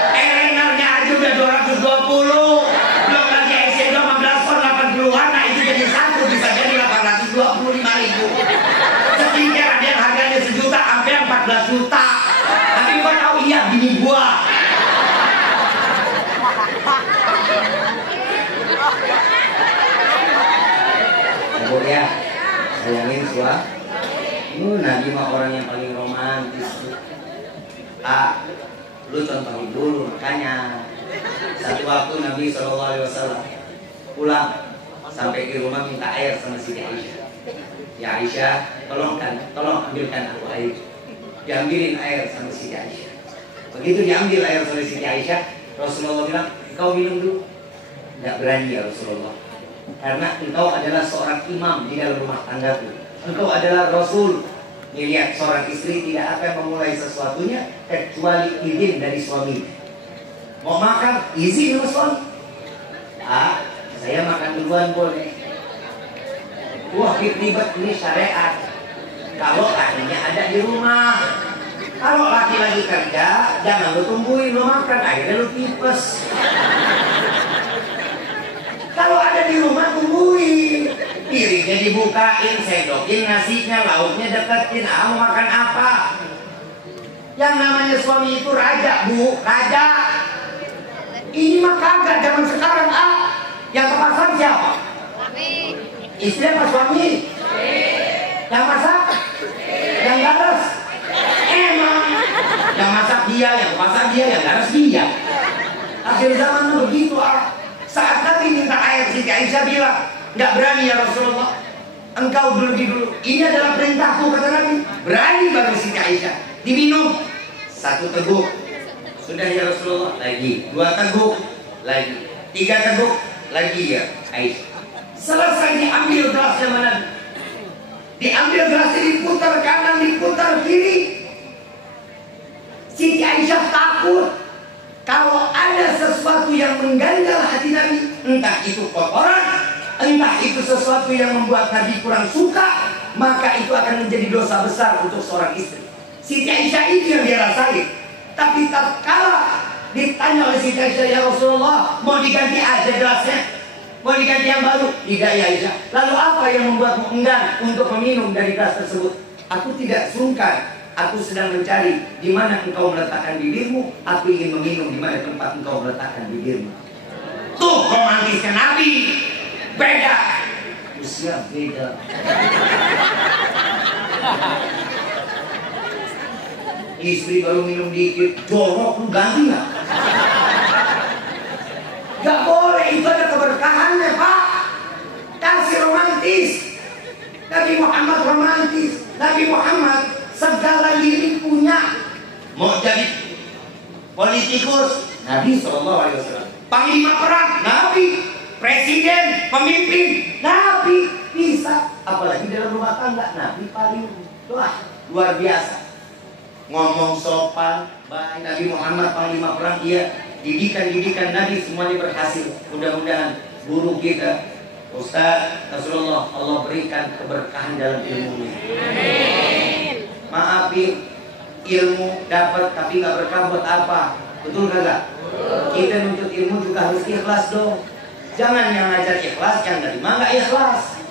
Eyelinernya aja udah 220. Belum lagi eyeshadow 15 ton 80-an. Nah itu jadi satu bisa jadi 825.000. Skincare ada yang harganya 1 juta sampai 14 juta. Tapi gua tahu iya bini gua. Ya, sayangin suami. Nabi mah orang yang paling romantis. Lu contohin dulu makanya. Satu waktu Nabi SAW pulang sampai di rumah minta air sama Siti Aisyah. Ya Aisyah, tolong ambilkan aku air. Diambilin air sama Siti Aisyah. Begitu diambil air sama Siti Aisyah, Rasulullah bilang, "Kau minum dulu." Tidak berani ya Rasulullah. Karena engkau adalah seorang imam di dalam rumah tanggaku. Engkau adalah Rasul. Lihat seorang istri tidak akan memulai sesuatunya kecuali izin dari suami. Mau makan, izin dari suami. Saya makan duluan boleh. Wah ribet ini syariat. Kalau lakinya ada di rumah. Kalau laki lagi kerja, jangan lu tungguin lu makan, akhirnya lu tipes. Kalau ada di rumah tungguin, piringnya dibukain, sedokin nasinya, lauknya deketin, mau makan apa? Yang namanya suami itu raja, Bu, raja. Ini mah kagak zaman sekarang, Yang kepasang siapa? Istri apa suami? Yang masak? Yang garas? Emang. Yang masak dia, yang masak dia, yang garas dia. Akhir zaman begitu, Saat Nabi minta air, Siti Aisyah bilang, nggak berani ya Rasulullah. Engkau dulu. Ini adalah perintahku, kata Nabi. Berani bagi Siti Aisyah. Diminum 1 teguk. Sudah ya Rasulullah. Lagi 2 teguk. Lagi 3 teguk. Lagi ya Aisyah. Selesai diambil gelasnya mana? Diambil gelasnya, diputar kanan, diputar kiri. Siti Aisyah takut kalau ada sesuatu yang mengganjal hati Nabi, entah itu kotoran, entah itu sesuatu yang membuat Nabi kurang suka, maka itu akan menjadi dosa besar untuk seorang istri. Siti Aisyah itu yang dia rasain. Tapi tatkala ditanya oleh Siti Aisyah, ya Rasulullah, mau diganti aja gelasnya, mau diganti yang baru? Tidak ya Aisyah. Lalu apa yang membuatmu enggan untuk meminum dari gelas tersebut? Aku tidak sungkan. Aku sedang mencari di mana engkau meletakkan bibirmu. Aku ingin meminum di mana tempat engkau meletakkan bibirmu. Tuh romantisnya Nabi. Beda. Usia beda. Istri baru minum dikit, jorok, lu ganti nggak? Gak boleh, itu ada keberkahannya, Pak. Kasih romantis. Nabi Muhammad romantis. Nabi Muhammad segala diri punya. Mau jadi politikus, Nabi SAW. Panglima perang, Nabi. Presiden, pemimpin, Nabi. Bisa. Apalagi dalam rumah tangga, Nabi paling luar biasa. Ngomong sopan, baik. Nabi Muhammad panglima perang, iya. Didikan Nabi semuanya berhasil. Mudah-mudahan guru kita, Ustaz Rasulullah, Allah berikan keberkahan dalam ilmunya. Maafin, ilmu dapat tapi nggak berkah buat apa? Betul kagak? Kita nuntut ilmu juga harus ikhlas dong. Jangan yang ngajar ikhlas, yang terima nggak ikhlas.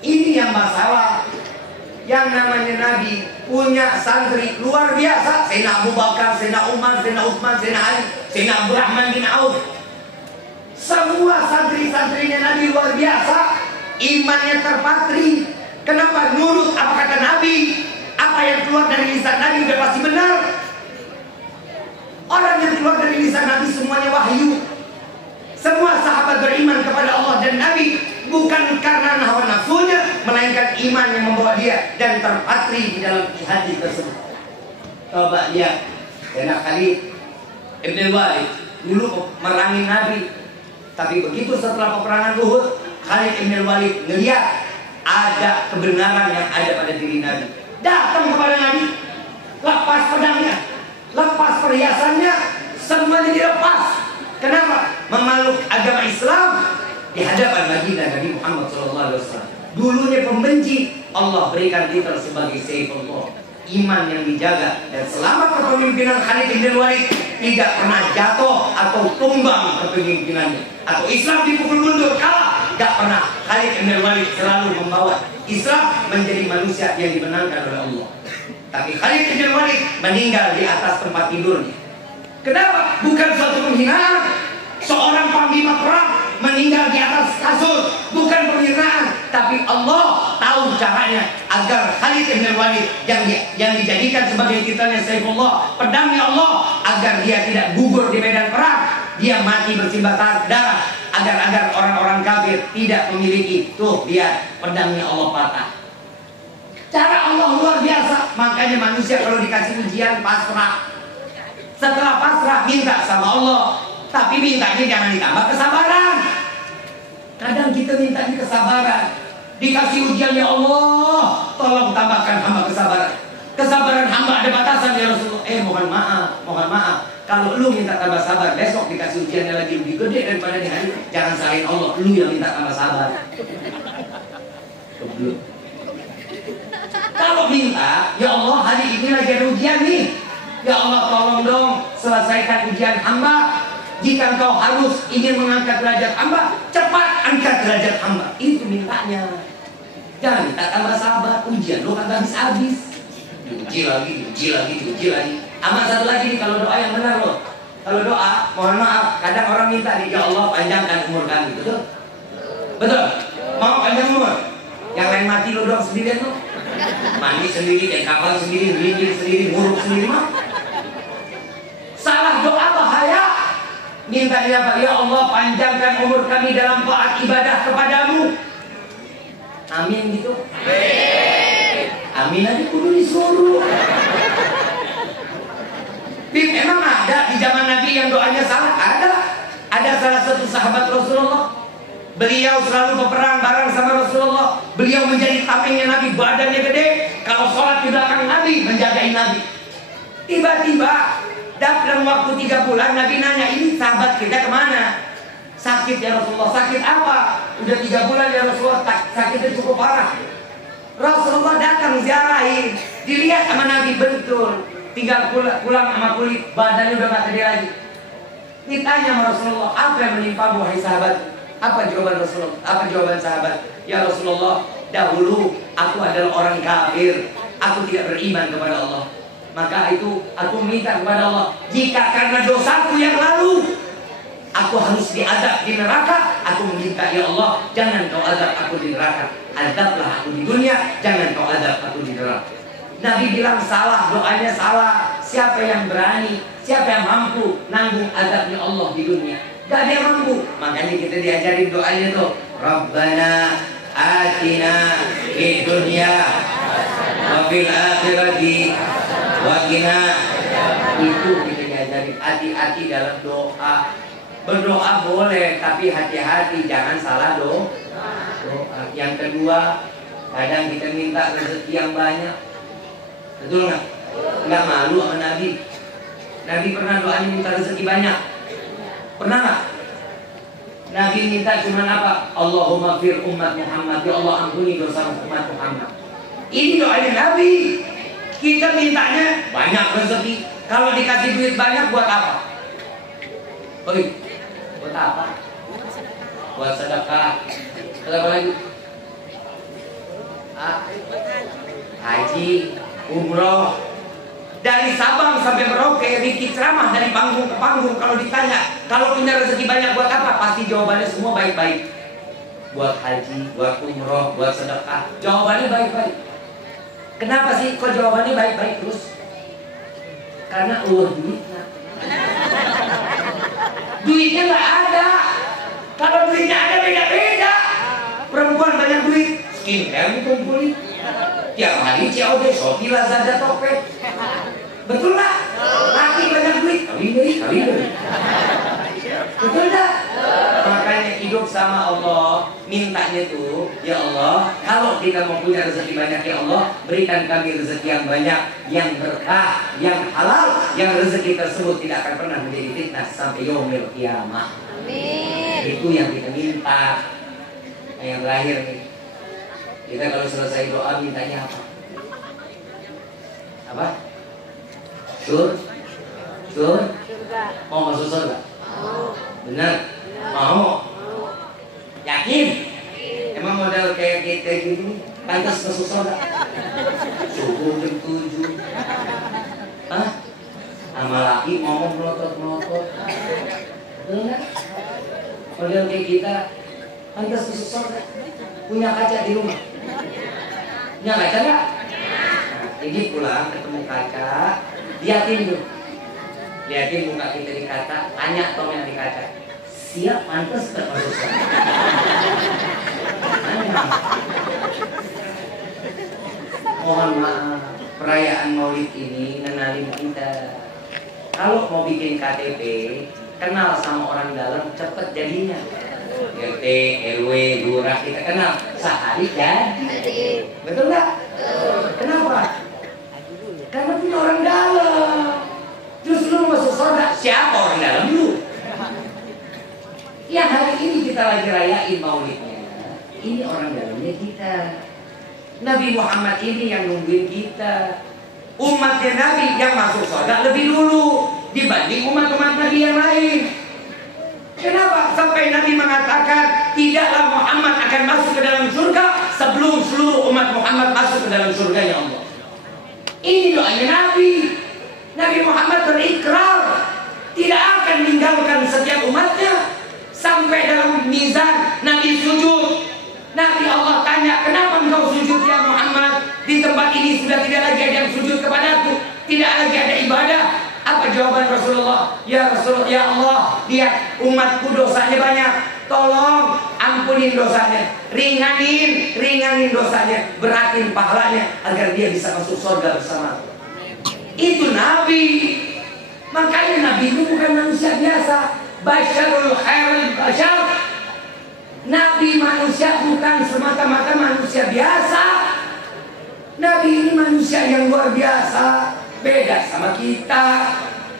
Ini yang masalah. Yang namanya Nabi punya santri luar biasa. Sayyidina Abu Bakar, Sayyidina Umar, Sayyidina Utsman, Sayyidina Ali, Sayyidina Abdurrahman bin Auf. Semua santri-santrinya Nabi luar biasa. Imannya terpatri. Kenapa? Nurut apa kata Nabi. Apa yang keluar dari lisan Nabi udah pasti benar. Orang yang keluar dari lisan Nabi semuanya wahyu. Semua sahabat beriman kepada Allah dan Nabi, bukan karena hawa nafsunya, melainkan iman yang membawa dia dan terpatri di dalam hati tersebut. Coba lihat, Sayyidina Khalid Ibn Walid dulu merangin Nabi, tapi begitu setelah peperangan Uhud, Khalid Ibn Walid ngelihat ada kebenaran yang ada pada diri Nabi. Datang kepada Nabi, lepas pedangnya, lepas perhiasannya, semuanya dilepas. Kenapa? Memeluk agama Islam di hadapan baginda Nabi Muhammad SAW. Dulunya pembenci, Allah berikan titel sebagai Saifullah. Iman yang dijaga, dan selama kepemimpinan Khalid bin Walid tidak pernah jatuh atau tumbang kepemimpinannya, atau Islam dipukul mundur kalah. Tidak pernah. Khalid bin Walid selalu membawa Islam menjadi manusia yang dimenangkan oleh Allah. Tapi Khalid bin Walid meninggal di atas tempat tidurnya. Kenapa? Bukan suatu penghinaan. Seorang panglima perang meninggal di atas kasur, bukan penghinaan, tapi Allah tahu caranya agar Khalid bin Walid yang dijadikan sebagai titelnya Saifullah, pedangnya Allah, agar dia tidak gugur di medan perang, dia mati bersimbah darah, agar orang-orang kafir tidak memiliki. Tuh lihat, pedangnya Allah patah. Cara Allah luar biasa. Makanya manusia kalau dikasih ujian pasrah. Setelah pasrah minta sama Allah, tapi mintanya jangan ditambah kesabaran. Kadang kita mintanya kesabaran, dikasih ujian, ya Allah, tolong tambahkan hamba kesabaran. Kesabaran hamba ada batasan ya Rasulullah. Mohon maaf. Kalau lu minta tambah sabar, besok dikasih ujiannya lagi lebih gede daripada di hari. Jangan salahin Allah, lu yang minta tambah sabar. Kalau minta, ya Allah hari ini lagi ada ujian nih, ya Allah tolong dong selesaikan ujian hamba. Jika engkau harus ingin mengangkat derajat hamba, cepat angkat derajat hamba. Itu mintanya. Jangan minta tambah sabar, ujian lu kagak habis-habis. diuji lagi. Amal satu lagi nih, kalau doa yang benar loh. Kalau doa, mohon maaf, kadang orang minta nih, ya Allah panjangkan umur kami, betul? Betul? Mau panjang umur? Yang lain mati lo doang sendirian lo. Mandi sendiri, naik kapal sendiri, beli sendiri, nguruk sendiri mah. Salah doa bahaya. Minta dia apa? Ya Allah panjangkan umur kami dalam taat ibadah kepadamu. Amin gitu. Amin aja kudu disuruh. Bim, emang ada di zaman Nabi yang doanya salah? Ada salah satu sahabat Rasulullah. Beliau selalu berperang bareng sama Rasulullah. Beliau menjadi tamengnya Nabi, badannya gede. Kalau sholat di belakang Nabi, menjagain Nabi. Tiba-tiba dalam waktu 3 bulan Nabi nanya, ini sahabat kita kemana? Sakit ya Rasulullah. Sakit apa? Udah 3 bulan ya Rasulullah, sakitnya cukup parah. Rasulullah datang ziarahin, dilihat sama Nabi, betul, tinggal pulang sama kulit, badannya udah gak gede lagi. Ditanya sama Rasulullah, apa yang menimpa wahai sahabat? Apa jawaban Rasulullah? Apa jawaban sahabat? Ya Rasulullah, dahulu aku adalah orang kafir, aku tidak beriman kepada Allah. Maka itu aku minta kepada Allah, jika karena dosaku yang lalu aku harus diadab di neraka, aku meminta ya Allah, jangan kau adab aku di neraka. Adablah aku di dunia, jangan kau adab aku di neraka. Nabi bilang salah, doanya salah. Siapa yang berani, siapa yang mampu nanggung adabnya Allah di dunia? Gak ada yang mampu. Makanya kita diajarin doanya tuh, Rabbana atina fid dunya wa fil akhirati wa qina. Itu kita diajarin, hati-hati dalam doa. Berdoa boleh, tapi hati-hati jangan salah doa. Yang kedua, kadang kita minta rezeki yang banyak. Betul nggak? Nggak malu sama Nabi. Nabi pernah doanya minta rezeki banyak. Pernah nggak? Nabi minta cuma apa? Allahumma fir umat Muhammad. Ya Allah ampuni dosa umat Muhammad. Ini doanya Nabi. Kita mintanya banyak rezeki. Kalau dikasih duit banyak buat apa? Oi, buat apa? Buat sedekah. Apa lagi? Haji, umroh. Dari Sabang sampai Merauke, Riki ceramah dari panggung ke panggung. Kalau ditanya, kalau punya rezeki banyak buat apa? Pasti jawabannya semua baik-baik. Buat haji, buat umroh, buat sedekah. Jawabannya baik-baik. Kenapa sih kok jawabannya baik-baik terus? Karena duitnya. Duitnya nggak ada. Kalau duitnya ada beda-beda. Perempuan banyak duit, skincare dikumpulin. Tiap hari COD, Shopee, Lazada, Tokped. Betul nggak? Laki banyak duit, kawin. Betul nggak? Makanya hidup sama Allah, mintanya tuh, ya Allah, kalau kita mau punya rezeki banyak, ya Allah, berikan kami rezeki yang banyak, yang berkah, yang halal, yang rezeki tersebut tidak akan pernah menjadi fitnah sampai yaumil qiyamah. Amin. Itu yang kita minta. Yang terakhir nih, kita kalau selesai doa mintanya apa? Apa? Surga. Mau masuk surga? Benar? Mau? Yakin? Emang model kayak kita gini pantas masuk surga? Subuh jam 7. Hah? Sama laki ngomong melotot. Betul nggak? Model kayak kita pantas masuk surga? Punya kaca di rumah? Punya kaca nggak? Nah, jadi pulang ketemu kaca, liatin dulu. Liatin muka kita di kaca, tanya Tom yang di kaca, siap pantas nggak masuk surga? Mohon maaf, perayaan Maulid ini ngenalin kita. Kalau mau bikin KTP, kenal sama orang dalam, cepet jadinya. RT, RW, lurah kita kenal, sehari jadi. Betul nggak? Kenapa? Karena punya orang dalam. Terus lu masuk surga, siapa orang dalam lu? Yang hari ini kita lagi rayain Maulidnya, ini orang dalamnya kita. Nabi Muhammad ini yang nungguin kita. Umatnya Nabi yang masuk surga lebih dulu dibanding umat-umat Nabi yang lain. Kenapa? Sampai Nabi mengatakan tidaklah Muhammad akan masuk ke dalam surga sebelum seluruh umat Muhammad masuk ke dalam surga ya Allah. Ini doanya Nabi. Nabi Muhammad berikrar tidak akan meninggalkan setiap umatnya. Sampai dalam mizan Nabi sujud. Nabi Allah tanya, kenapa engkau sujud ya Muhammad? Di tempat ini sudah tidak lagi ada yang sujud kepadaku, tidak lagi ada ibadah. Apa jawaban Rasulullah? Ya Rasulullah, ya Allah, lihat umatku dosanya banyak. Tolong ampunin dosanya, ringanin dosanya, beratin pahalanya agar dia bisa masuk surga bersama. Itu Nabi. Makanya Nabi itu bukan manusia biasa. Basyarul khairul basyar. Nabi manusia bukan semata-mata manusia biasa. Nabi ini manusia yang luar biasa. Beda sama kita.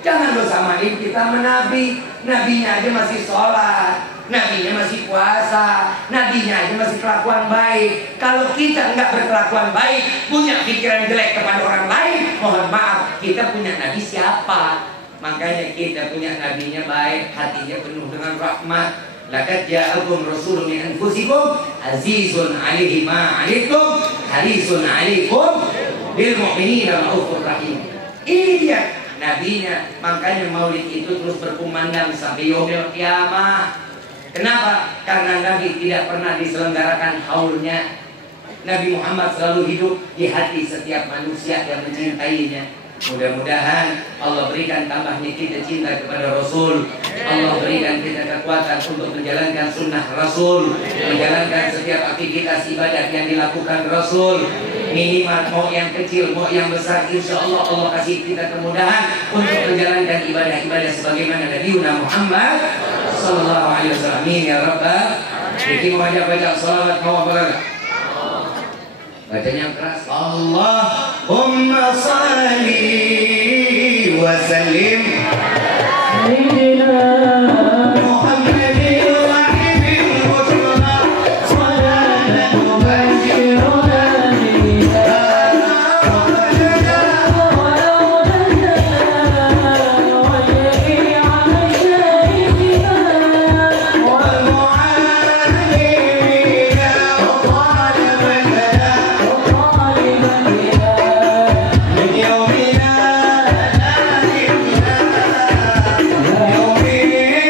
Jangan lo samain kita sama Nabi. Nabinya aja masih sholat, nabinya masih puasa, nabinya aja masih kelakuan baik. Kalau kita nggak berkelakuan baik, punya pikiran jelek kepada orang lain, mohon maaf, kita punya nabi siapa? Makanya kita punya nabinya baik, hatinya penuh dengan rahmat. Laqad ja'akum rasulun min anfusikum azizun 'alaihi ma 'anittum harisun 'alaikum bil mu'minina raufur rahim. Ini dia nabinya. Makanya maulid itu terus berkumandang sampai yaumil kiamah. Kenapa? Karena Nabi tidak pernah diselenggarakan haulnya. Nabi Muhammad selalu hidup di hati setiap manusia yang mencintainya. Mudah-mudahan Allah berikan tambahnya kita cinta kepada Rasul. Allah berikan kita kekuatan untuk menjalankan sunnah Rasul, menjalankan setiap aktivitas ibadah yang dilakukan Rasul. Minimal mau yang kecil, mau yang besar, insya Allah Allah kasih kita kemudahan untuk menjalankan ibadah-ibadah sebagaimana Nabi Muhammad sallallahu alaihi wasallam. Amin ya rabbal. Jadi mau baca salawat mau apa? Bacanya keras. Allahumma salli wa sallim Muhammadin wahidin mutla salatan mubashiruna يوم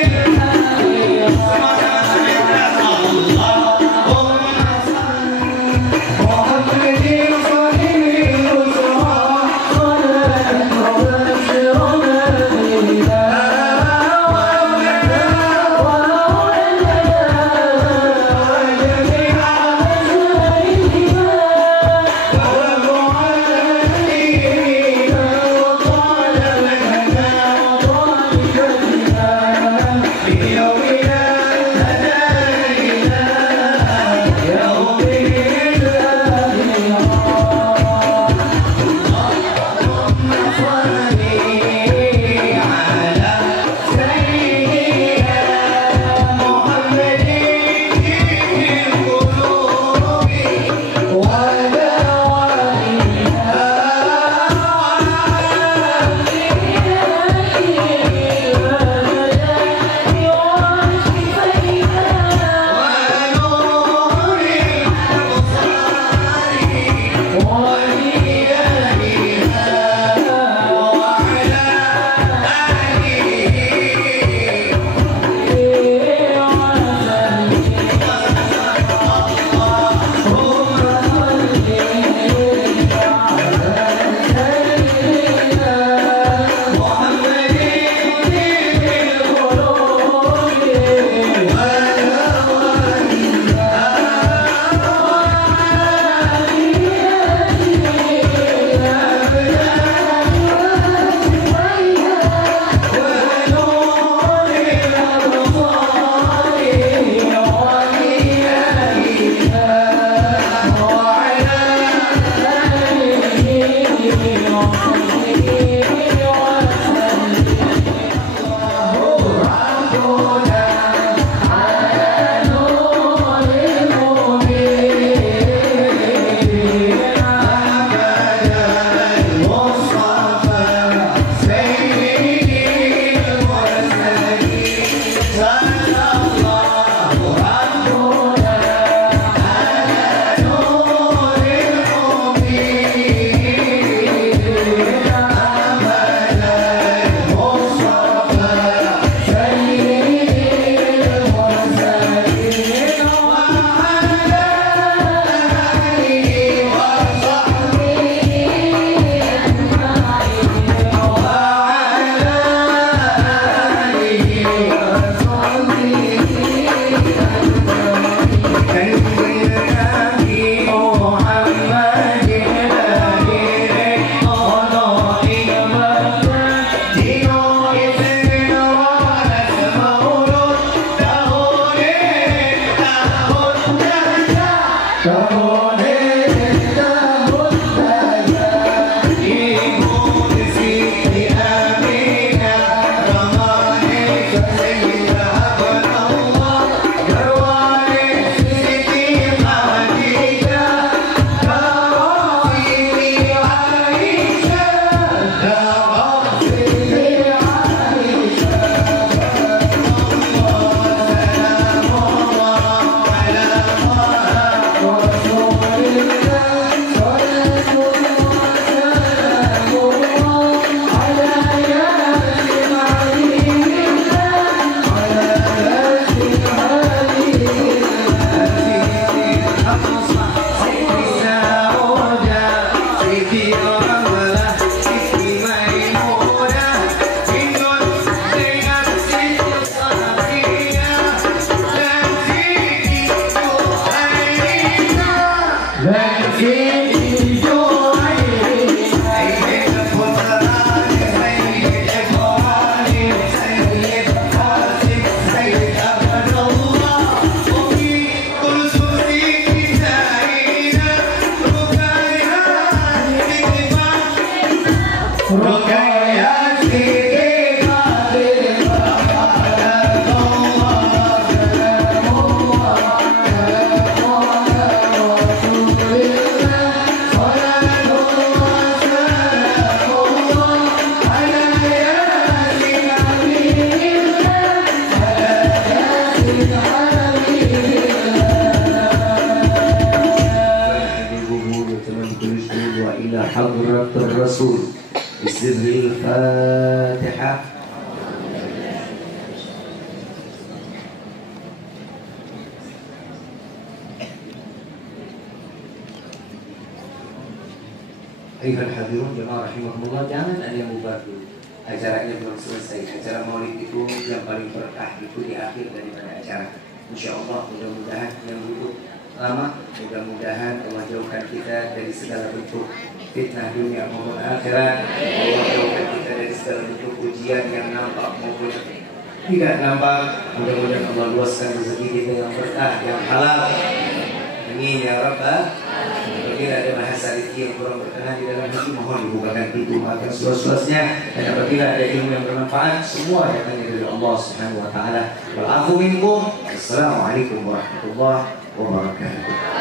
حضرة الرسول بسر الفاتحة. Ayuhal hadirun jemaah rahimahullah, jangan ada yang bubar dulu. Acaranya belum selesai. Acara maulid itu yang paling berkah itu di akhir daripada acara. Insya Allah mudah-mudahan yang duduk lama, mudah-mudahan Allah jauhkan kita dari segala bentuk fitnah dunia maupun akhirat. Allah jauhkan kita dari segala bentuk ujian yang nampak maupun tidak nampak. Mudah-mudahan Allah luaskan rezeki kita yang berkah, yang halal. Amin ya Rabbal. Apabila ada bahasa rezeki yang kurang berkenan di dalam hati, mohon dibukakan pintu makan seluas-luasnya. Dan apabila ada ilmu yang bermanfaat, semua datangnya dari Allah Subhanahu wa taala. Wal afu minkum. Assalamualaikum warahmatullahi wabarakatuh.